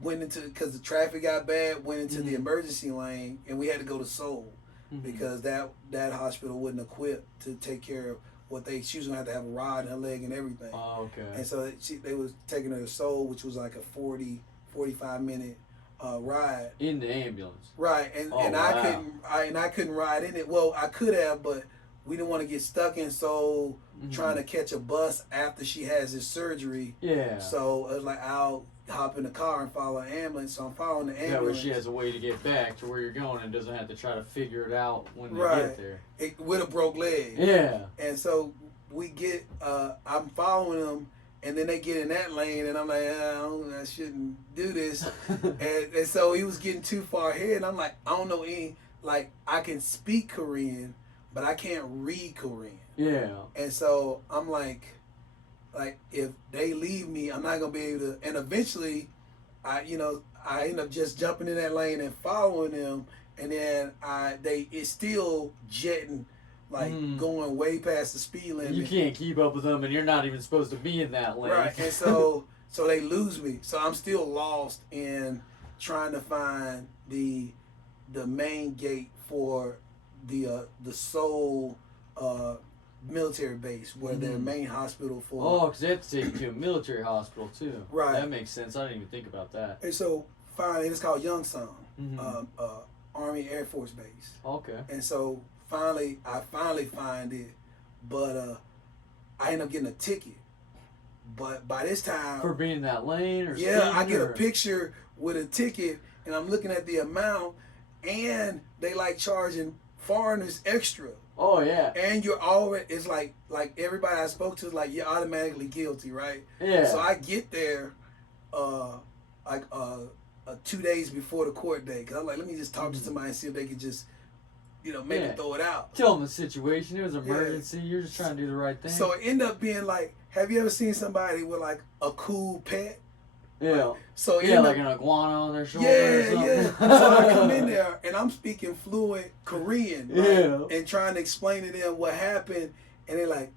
went into, because the traffic got bad, went into the emergency lane, and we had to go to Seoul. Because that hospital wasn't equipped to take care of what she was gonna have to have a rod in her leg and everything. Oh, okay. And so they was taking her to Seoul, which was like a 45 minute ride. In the ambulance. Right, and wow. I couldn't ride in it. Well, I could have, but we didn't want to get stuck in Seoul trying to catch a bus after she has this surgery. Yeah. So it was like I'll hop in the car and follow an ambulance. So I'm following the ambulance. That way she has a way to get back to where you're going and doesn't have to try to figure it out when they Right. get there. With a broke leg. Yeah. And so we get, I'm following them, and then they get in that lane, and I'm like, I shouldn't do this. and so he was getting too far ahead, and I'm like, I don't know any, like, I can speak Korean, but I can't read Korean. Yeah. And so I'm like if they leave me, I'm not gonna be able to. And eventually, I end up just jumping in that lane and following them, and then it's still jetting, like going way past the speed limit. You can't keep up with them, and you're not even supposed to be in that lane. Right, and so they lose me. So I'm still lost in trying to find the main gate for the Seoul military base, where their main hospital for. Oh, because they have to take you to a military hospital too. Right. That makes sense. I didn't even think about that. And so finally, it's called Yongsan, Army Air Force Base. Okay. And so I finally find it, but I end up getting a ticket. But by this time, For being in that lane or I get a or... picture with a ticket, and I'm looking at the amount, and they like charging foreigners extra. Oh yeah. And you're already, it's like everybody I spoke to is like, you're automatically guilty, right? Yeah. So I get there, 2 days before the court date, because I'm like, let me just talk to somebody and see if they could just, maybe throw it out. Tell them the situation. It was an emergency. You're just trying to do the right thing. So it ended up being like, have you ever seen somebody with like a cool pet? Yeah. So like an iguana on their shoulder or something. Yeah. So I come in there and I'm speaking fluent Korean, right? And trying to explain to them what happened, and they're like,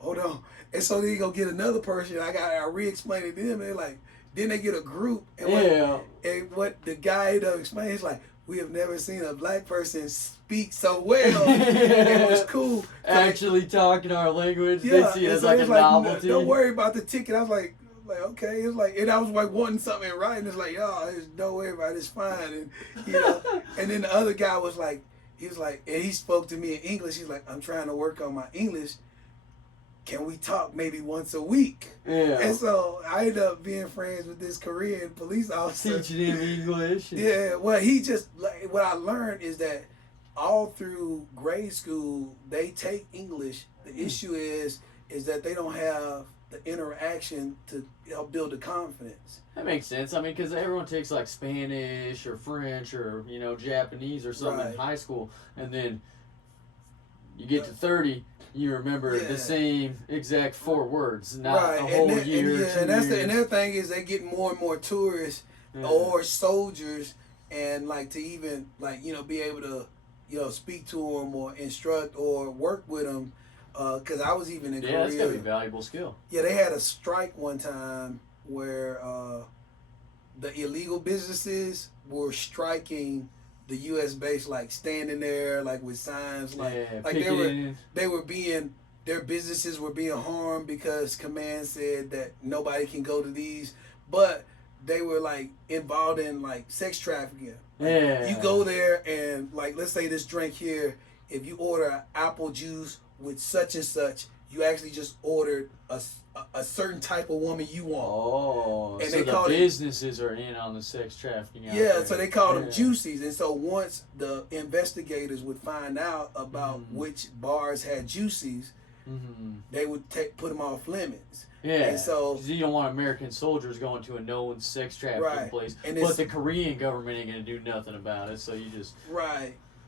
hold on. And so then you go get another person. I re-explain it to them. And they're like, then they get a group. And what the guy that explained is like, we have never seen a black person speak so well. It was cool. Actually talking our language. They see it as like a novelty. Don't worry about the ticket. I was like, okay. It's like, and I was like wanting something right, and it's like, don't worry about it. It's fine. And and then the other guy was like, and he spoke to me in English. He's like, I'm trying to work on my English. Can we talk maybe once a week? Yeah. And so I ended up being friends with this Korean police officer. Teaching him English. Yeah. Well, he just, what I learned is that all through grade school, they take English. The issue is that they don't have the interaction to help build the confidence. That makes sense. I mean, because everyone takes like Spanish or French or, Japanese or something in high school, and then you get to 30, you remember the same exact 4 words, not a whole year. And that's the other thing is they get more and more tourists or soldiers, and like to even like be able to speak to them or instruct or work with them. Because I was even in Korea. Yeah, that's gotta be a valuable skill. Yeah, they had a strike one time where the illegal businesses were striking the U.S. base, like standing there, like with signs, like they were being their businesses were being harmed because command said that nobody can go to these, but they were like involved in like sex trafficking. Yeah, you go there and like let's say this drink here, if you order apple juice with such and such, you actually just ordered a certain type of woman you want. Oh, and so the businesses are in on the sex trafficking. Yeah, so they called them juicies. And so once the investigators would find out about which bars had juicies, they would put them off limits. Yeah, and so you don't want American soldiers going to a known sex trafficking place, but the Korean government ain't gonna do nothing about it. So you just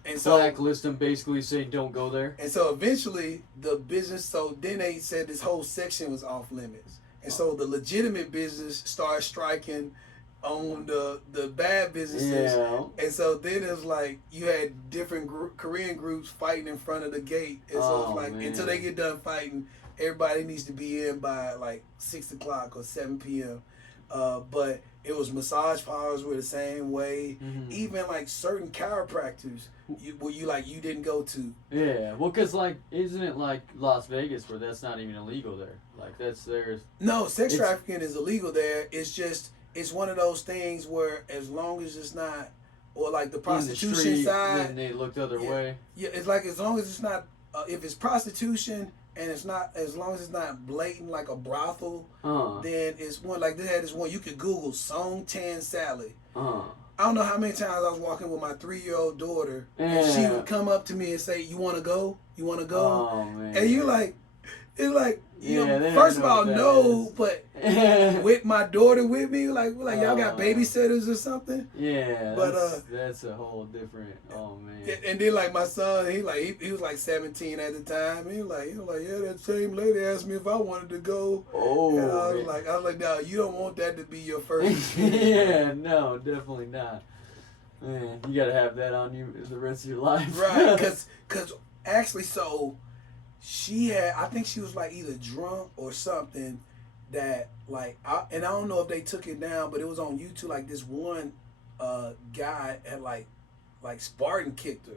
and so blacklist them, basically saying don't go there. And so eventually the business. So then they said this whole section was off limits, and so the legitimate business started striking on the bad businesses. Yeah. And so then it was like you had different Korean groups fighting in front of the gate, and so it's like until they get done fighting, everybody needs to be in by like 6 o'clock or 7 p.m. But it was massage parlors were the same way. Even like certain chiropractors, you didn't go to. Yeah, well, cause like isn't it like Las Vegas where that's not even illegal there? Like that's theirs. No, sex trafficking is illegal there. It's just it's one of those things where as long as it's not, or like the prostitution street, side, then they look the other way. Yeah, it's like as long as it's not, if it's prostitution. And it's not, as long as it's not blatant like a brothel, then it's one like they had this one you could Google Songtan Sally. I don't know how many times I was walking with my 3-year-old daughter, and she would come up to me and say, "You want to go? You want to go?" Oh man! And you like, it's like first of all, no, but with my daughter with me, like y'all got babysitters or something. Yeah, but that's a whole different. Oh man! And then like my son, he was like 17 at the time. He was like, yeah, that same lady asked me if I wanted to go. Oh, and I was like, no, you don't want that to be your first experience. Yeah, no, definitely not. Man, you gotta have that on you the rest of your life. Right? Because actually, so. I think she was like either drunk or something that like, I don't know if they took it down, but it was on YouTube. Like this one guy had like Spartan kicked her.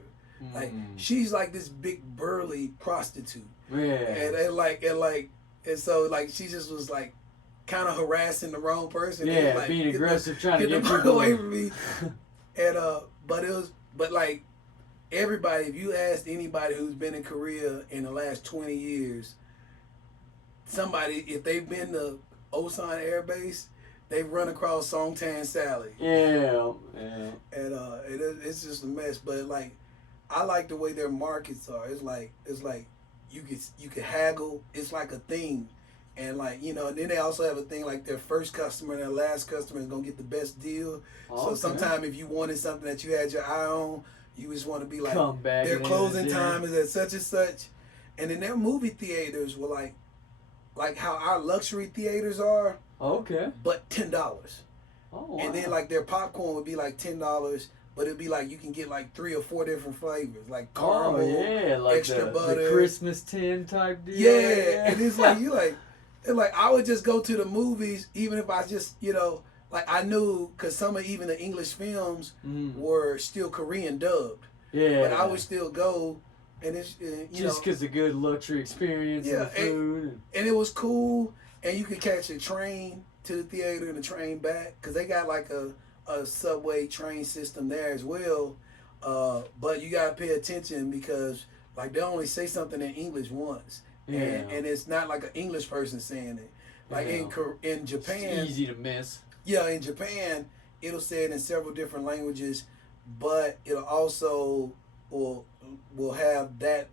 Like she's like this big burly prostitute. Yeah. And so like she just was like kind of harassing the wrong person. Yeah, like, being aggressive, trying to get people away from me. And but like. Everybody, if you asked anybody who's been in Korea in the last 20 years, if they've been to Osan Air Base, they've run across Songtan Sally. Yeah. And it's just a mess. But like, I like the way their markets are. It's like you could haggle. It's like a thing. And like, and then they also have a thing like their first customer and their last customer is gonna get the best deal. So sometimes if you wanted something that you had your eye on, you just want to be like, their closing time is at such and such. And then their movie theaters were like how our luxury theaters are. Okay. But $10. Oh, wow. And then like their popcorn would be like $10, but it'd be like you can get like 3 or 4 different flavors, like caramel, like extra butter, the Christmas tin type deal. Yeah. And it's like I would just go to the movies even if I just like I knew because some of even the English films were still Korean dubbed. Yeah. But I would still go, and it's just because the good luxury experience and the food. And it was cool, and you could catch a train to the theater and a train back because they got like a subway train system there as well. But you gotta pay attention because like they only say something in English once, and it's not like an English person saying it. Like in Japan, it's easy to miss. Yeah, in Japan, it'll say it in several different languages, but it'll also will have that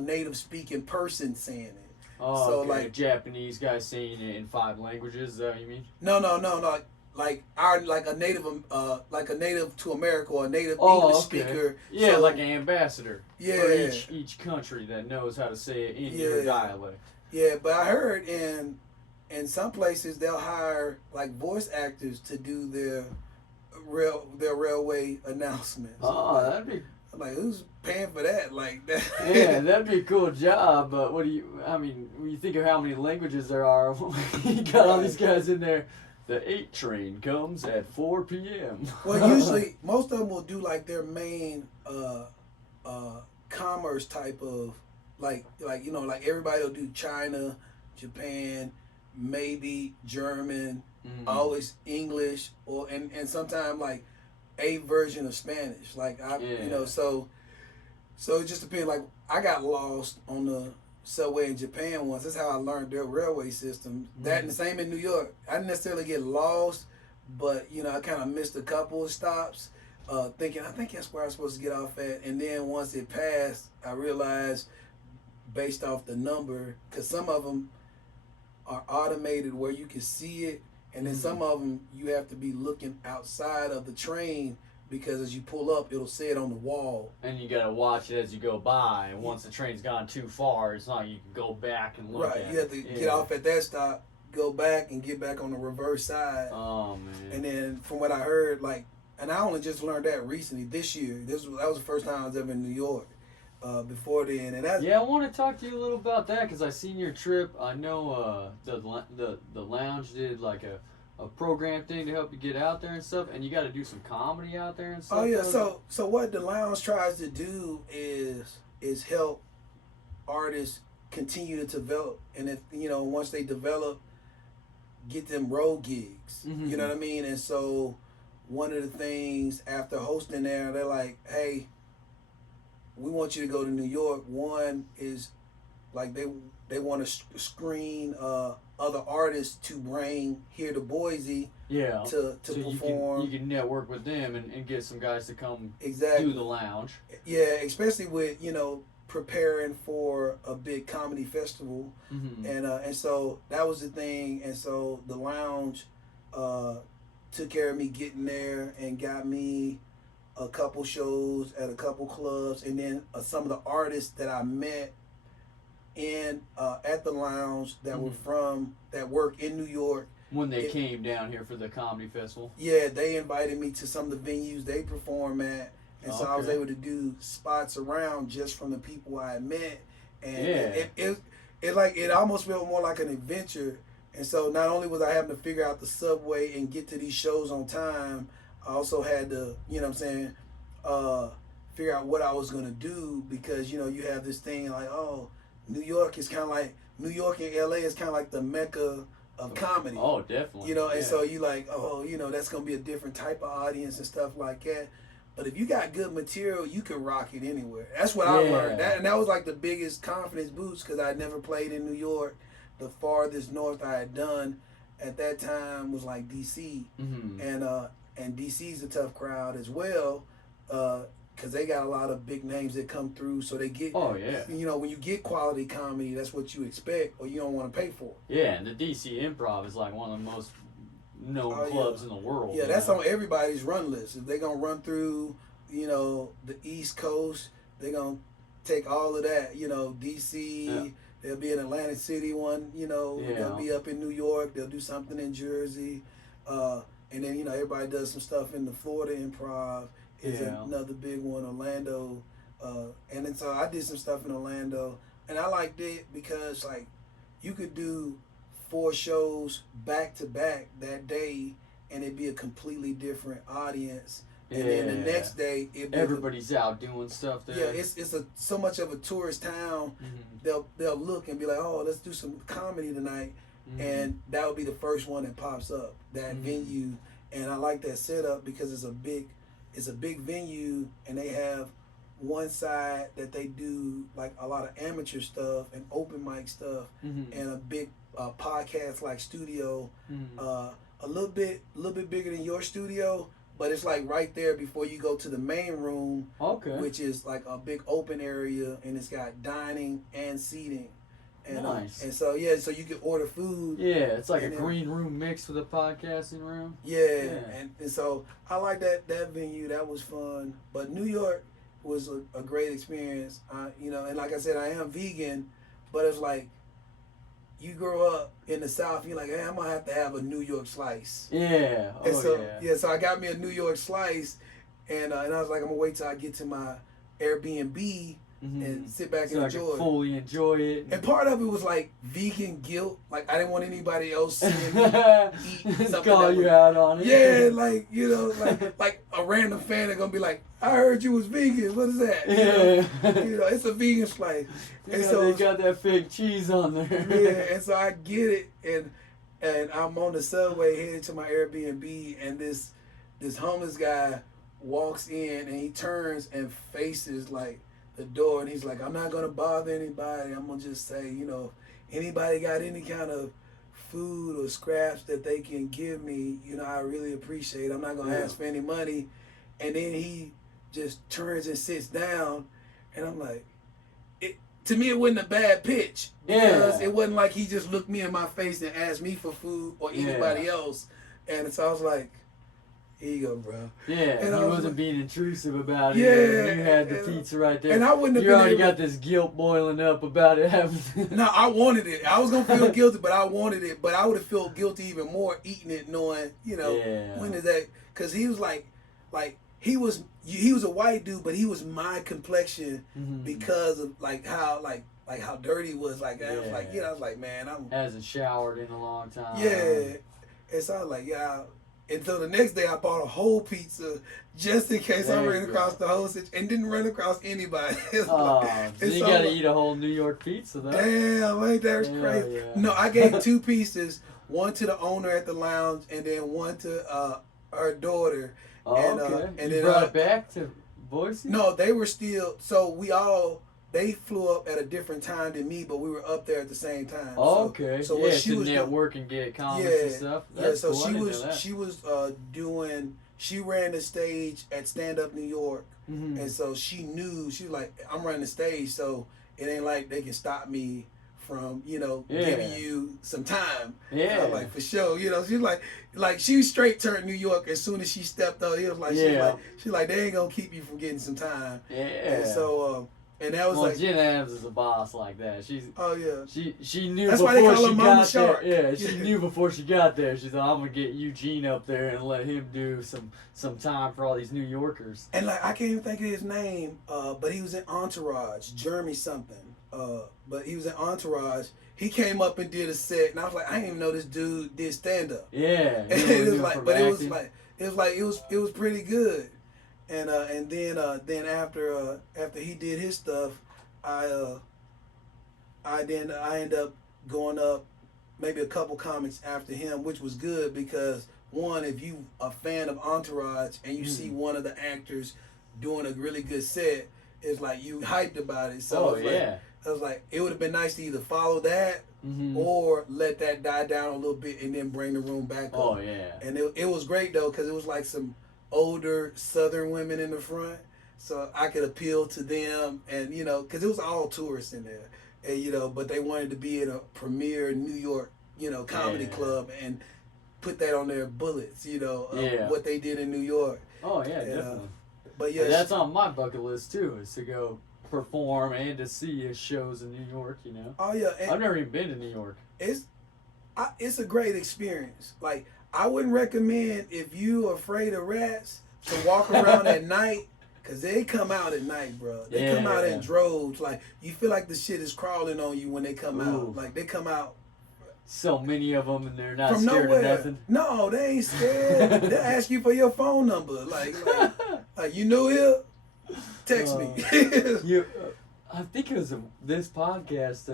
native speaking person saying it. Oh, so like a Japanese guy saying it in 5 languages. Is that what you mean? No. Like a native to America or a native English speaker. Yeah, so, like an ambassador. Yeah. For each country that knows how to say it in your dialect. Yeah, but I heard in some places they'll hire like voice actors to do their their railway announcements. Oh, that'd be. I'm like, who's paying for that? Like that. Yeah, that'd be a cool job. But when you think of how many languages there are, you got all these guys in there. The 8 train comes at 4 p.m. Well, usually most of them will do like their main commerce type of like like everybody will do China, Japan, maybe German, always English, or and sometimes like a version of Spanish. Like so it just depends. Like I got lost on the subway in Japan once. That's how I learned their railway system. That and the same in New York. I didn't necessarily get lost, but I kind of missed a couple of stops, thinking I think that's where I'm supposed to get off at. And then once it passed, I realized based off the number, because some of them are automated where you can see it, and then some of them you have to be looking outside of the train. Because as you pull up, it'll say it on the wall. And you gotta watch it as you go by. And once the train's gone too far, it's not like you can go back and look at it. Right, you have to get off at that stop, go back, and get back on the reverse side. Oh, man. And then from what I heard, and I only just learned that recently, this year. That was the first time I was ever in New York. Before then, and that's I want to talk to you a little about that because I seen your trip. I know the lounge did like a program thing to help you get out there and stuff, and you got to do some comedy out there and stuff. Oh yeah, so what the lounge tries to do is help artists continue to develop, and if once they develop, get them road gigs. You know what I mean? And so one of the things after hosting there, they're like, hey, we want you to go to New York. One is like they want to screen other artists to bring here to Boise to so perform. You can network with them and get some guys to come exactly do the lounge. Yeah, especially with preparing for a big comedy festival, and so that was the thing. And so the lounge took care of me getting there and got me a couple shows at a couple clubs, and then some of the artists that I met in at the lounge that were that work in New York when they came down here for the comedy festival. Yeah, they invited me to some of the venues they perform at, and so I was able to do spots around just from the people I had met, and it almost felt more like an adventure. And so not only was I having to figure out the subway and get to these shows on time, I also had to figure out what I was gonna do, because you have this thing like, oh, New York is kind of like New York and LA is kind of like the mecca of comedy. Oh, definitely. And so you like, oh, that's gonna be a different type of audience and stuff like that. But if you got good material, you can rock it anywhere. That's what I learned. That was like the biggest confidence boost, because I had never played in New York. The farthest north I had done at that time was like DC, and DC's a tough crowd as well. Because they got a lot of big names that come through, so they get. Oh yeah. When you get quality comedy, that's what you expect, or you don't want to pay for it. Yeah, and the DC Improv is like one of the most known clubs in the world. Yeah, that's on everybody's run list. If they're gonna run through, the East Coast, they're gonna take all of that. DC. Yeah. They'll be in Atlantic City one. They'll be up in New York. They'll do something in Jersey, and then everybody does some stuff in the Florida Improv. Is another big one, Orlando, and then so I did some stuff in Orlando, and I liked it because you could do 4 shows back to back that day, and it'd be a completely different audience. And then the next day, everybody's out doing stuff there. Yeah, it's so much of a tourist town. They'll look and be like, oh, let's do some comedy tonight, and that would be the first one that pops up, that venue. And I like that setup because it's a big venue, and they have one side that they do like a lot of amateur stuff and open mic stuff, and a big podcast like studio, a little bit bigger than your studio, but it's like right there before you go to the main room, which is like a big open area, and it's got dining and seating. And, nice. And so so you can order food. Yeah, it's like a green room mixed with a podcasting room. Yeah. And so I like that venue. That was fun. But New York was a great experience. And like I said, I am vegan, but it's like you grow up in the South, you're like, hey, I'm gonna have to have a New York slice. Yeah. And Oh so yeah. so I got me a New York slice, and I was like, I'm gonna wait till I get to my Airbnb and sit back and I enjoy can fully enjoy it. And part of it was like vegan guilt. Like I didn't want anybody else seeing me eat something. Call you out on it. Yeah, like like a random fan that's gonna be like, I heard you was vegan. What is that? You know, it's a vegan slice. And so they got that fake cheese on there. Yeah, and so I get it, and I'm on the subway headed to my Airbnb, and this homeless guy walks in and he turns and faces like the door, and he's like, I'm not gonna bother anybody. I'm gonna just say, you know, anybody got any kind of food or scraps that they can give me, you know, I really appreciate it. I'm not gonna ask for any money. And then he just turns and sits down, and I'm like, to me it wasn't a bad pitch, because it wasn't like he just looked me in my face and asked me for food or anybody else. And so I was like, here you go, bro. Yeah, and he wasn't being intrusive about it. Yeah, you had the pizza right there. And I wouldn't have you already got this guilt boiling up about it. No, I wanted it. I was gonna feel guilty, but I wanted it. But I would have felt guilty even more eating it, knowing, you know, when is that? Because he was like he was a white dude, but he was my complexion because of like how dirty he was. Like I was like, I was like, man, hasn't showered in a long time. Yeah, and so I was like, yeah. And so the next day I bought a whole pizza just in case I ran across the whole situation and didn't run across anybody. So you got to eat a whole New York pizza though. Damn, ain't that crazy? Yeah. No, I gave 2 pieces, one to the owner at the lounge and then one to her daughter. Oh, okay. And you then brought it back to Boise? No, they were still, they flew up at a different time than me, but we were up there at the same time. Oh, okay. So what she was network and get comments and stuff. That's so cool. she was she ran the stage at Stand Up New York, and so she knew, she was like, I'm running the stage, so it ain't like they can stop me from, you know, giving you some time. Yeah. So I'm like, for sure, you know, she's like she straight turned New York as soon as she stepped up. It was like, she's like, they ain't gonna keep you from getting some time. Yeah. And so and that was Jen Adams is a boss like that. She knew That's before why they call she her got Mama there. Shark. Yeah, she knew before she got there. She's like, I'm gonna get Eugene up there and let him do some time for all these New Yorkers. And like I can't even think of his name, but he was in Entourage, Jeremy something. But he was in Entourage. He came up and did a set, and I was like, I didn't even know this dude did stand up. Yeah. And it was like, but it was pretty good. And then after he did his stuff, I ended up going up maybe a couple comics after him, which was good because one, if you a fan of Entourage and you see one of the actors doing a really good set, it's like you hyped about it. So I was like, it would have been nice to either follow that or let that die down a little bit and then bring the room back up. Oh yeah. And it was great though, because it was like some older Southern women in the front, so I could appeal to them, and you know, because it was all tourists in there, and you know, but they wanted to be in a premier New York, you know, comedy club and put that on their bullets, you know, what they did in New York. Oh yeah, definitely. But yeah, that's on my bucket list too, is to go perform and to see his shows in New York. You know. Oh yeah, I've never even been to New York. It's a great experience. Like, I wouldn't recommend, if you afraid of rats, to walk around at night, because they come out at night, bro. They come out in droves. Like, you feel like the shit is crawling on you when they come out. Like, they come out. So many of them, and they're not from scared nowhere. of nothing. No, they ain't scared. They'll ask you for your phone number. Like you new here? Text me. I think it was this podcast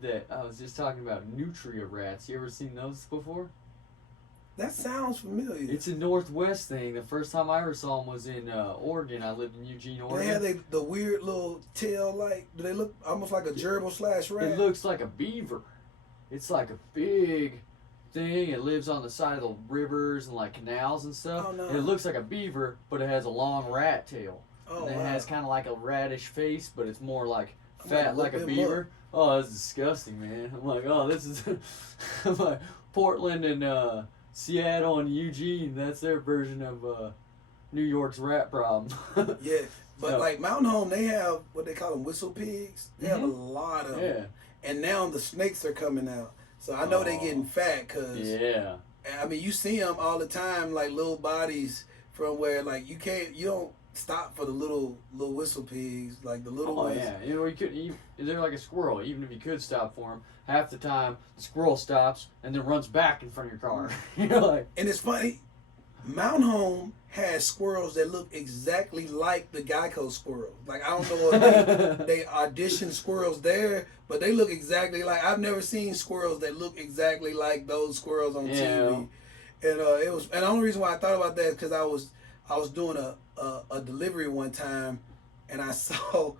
that I was just talking about, Nutria rats. You ever seen those before? That sounds familiar. It's a Northwest thing. The first time I ever saw them was in Oregon. I lived in Eugene, Oregon. They have the weird little tail, like, do they look almost like a gerbil / rat? It looks like a beaver. It's like a big thing. It lives on the side of the rivers and like canals and stuff. Oh, no. And it looks like a beaver, but it has a long rat tail. Oh, and it has kind of like a radish face, but it's more like fat, like a them beaver. up. Oh, that's disgusting, man. I'm like, oh, this is I'm like Portland and Seattle and Eugene. That's their version of New York's rat problem. Yeah, but like Mountain Home, they have what they call them whistle pigs. They have a lot of them. and now the snakes are coming out. So I know they getting fat because yeah. I mean, you see them all the time, like little bodies from where like you don't stop for the little whistle pigs, like the little ones. Yeah, you know, they're like a squirrel. Even if you could stop for them, half the time the squirrel stops and then runs back in front of your car. You're like, and it's funny, Mountain Home has squirrels that look exactly like the Geico squirrels. Like I don't know if they audition squirrels there, but they look exactly like. I've never seen squirrels that look exactly like those squirrels on TV. And it was, and the only reason why I thought about that is because I was doing a delivery one time, and I saw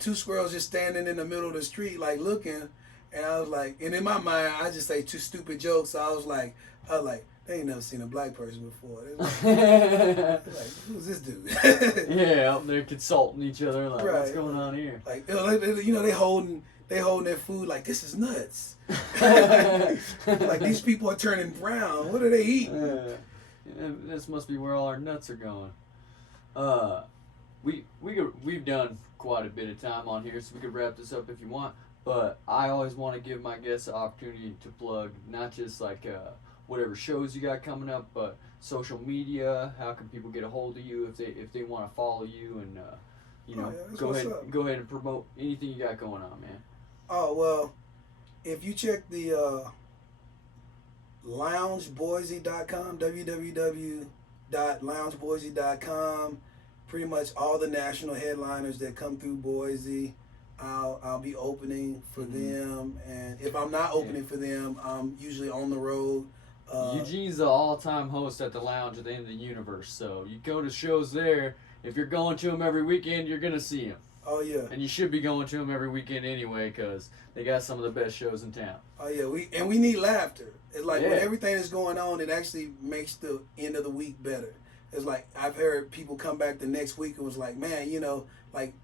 two squirrels just standing in the middle of the street, like looking, and I was like, and in my mind, I just say two stupid jokes. So I was like, they ain't never seen a black person before. Like, who's this dude? yeah, they're consulting each other, like, right. What's going on here? Like, you know, they holding their food like, this is nuts. Like, these people are turning brown. What are they eating? This must be where all our nuts are going. We've done quite a bit of time on here, so we could wrap this up if you want. But I always want to give my guests the opportunity to plug not just like whatever shows you got coming up, but social media. How can people get a hold of you if they want to follow you and you know, go ahead and promote anything you got going on, man. Oh well, if you check the loungeboise.com, www.loungeboise.com, pretty much all the national headliners that come through Boise, I'll be opening for them, and if I'm not opening for them, I'm usually on the road. Eugene's the all-time host at the Lounge at the End of the Universe, so you go to shows there. If you're going to them every weekend, you're gonna see him. Oh yeah. And you should be going to them every weekend anyway, because they got some of the best shows in town. Oh yeah, we need laughter. It's like when everything is going on, it actually makes the end of the week better. It's like I've heard people come back the next week and was like, man, you know, like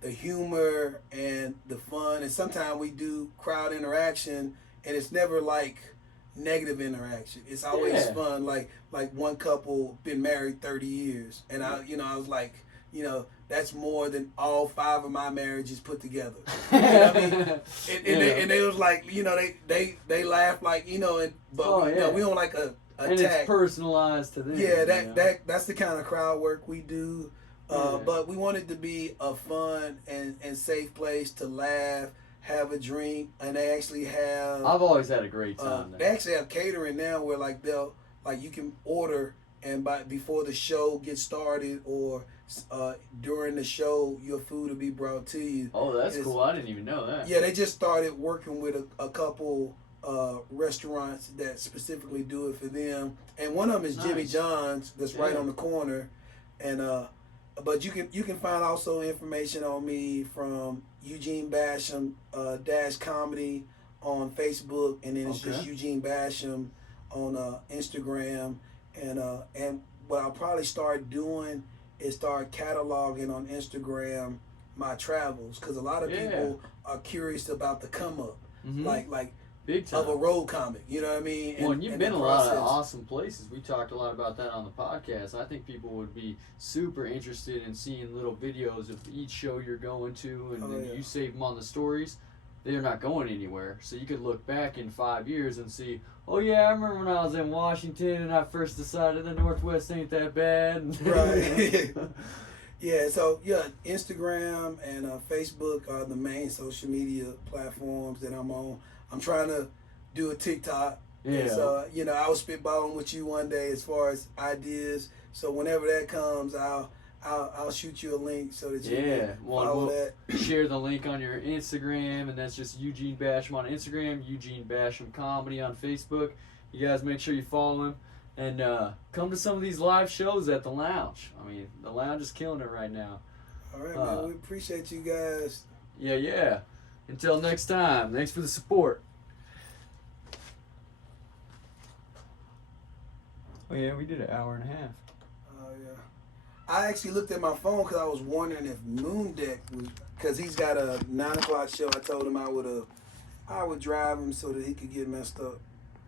the humor and the fun, and sometimes we do crowd interaction, and it's never like negative interaction. It's always fun. Like one couple been married 30 years, and I was like, you know, that's more than all 5 of my marriages put together. You know what I mean? And they was like, you know, they laugh like, you know, but you know, we don't like a attack. And it's personalized to them. Yeah, that's the kind of crowd work we do. But we want it to be a fun and safe place to laugh, have a drink, and they actually have. I've always had a great time. They actually have catering now where you can order, and before the show gets started or during the show, your food will be brought to you. Oh, that's cool. I didn't even know that. Yeah, they just started working with a couple restaurants that specifically do it for them, and one of them is Jimmy John's, that's right on the corner, and but you can find also information on me from Eugene Basham dash comedy on Facebook, and then it's just Eugene Basham on Instagram, and what I'll probably start doing is start cataloging on Instagram my travels, because a lot of people are curious about the come up, like big time of a road comic. You know what I mean? Well, and you've been a lot of awesome places. We talked a lot about that on the podcast. I think people would be super interested in seeing little videos of each show you're going to, and then you save them on the stories. They're not going anywhere. So you could look back in 5 years and see, oh yeah, I remember when I was in Washington and I first decided the Northwest ain't that bad. Right. Yeah, so Instagram and Facebook are the main social media platforms that I'm on. I'm trying to do a TikTok. Yeah. So, you know, I was spitballing with you one day as far as ideas. So whenever that comes, I'll shoot you a link so that you can follow that. Share the link on your Instagram, and that's just Eugene Basham on Instagram, Eugene Basham Comedy on Facebook. You guys make sure you follow him. And come to some of these live shows at the Lounge. I mean, the Lounge is killing it right now. All right, man. We appreciate you guys. Yeah. Until next time, thanks for the support. Oh, yeah, we did an hour and a half. Oh, yeah. I actually looked at my phone because I was wondering if Moon Deck was, because he's got a 9 o'clock show. I told him I would drive him so that he could get messed up.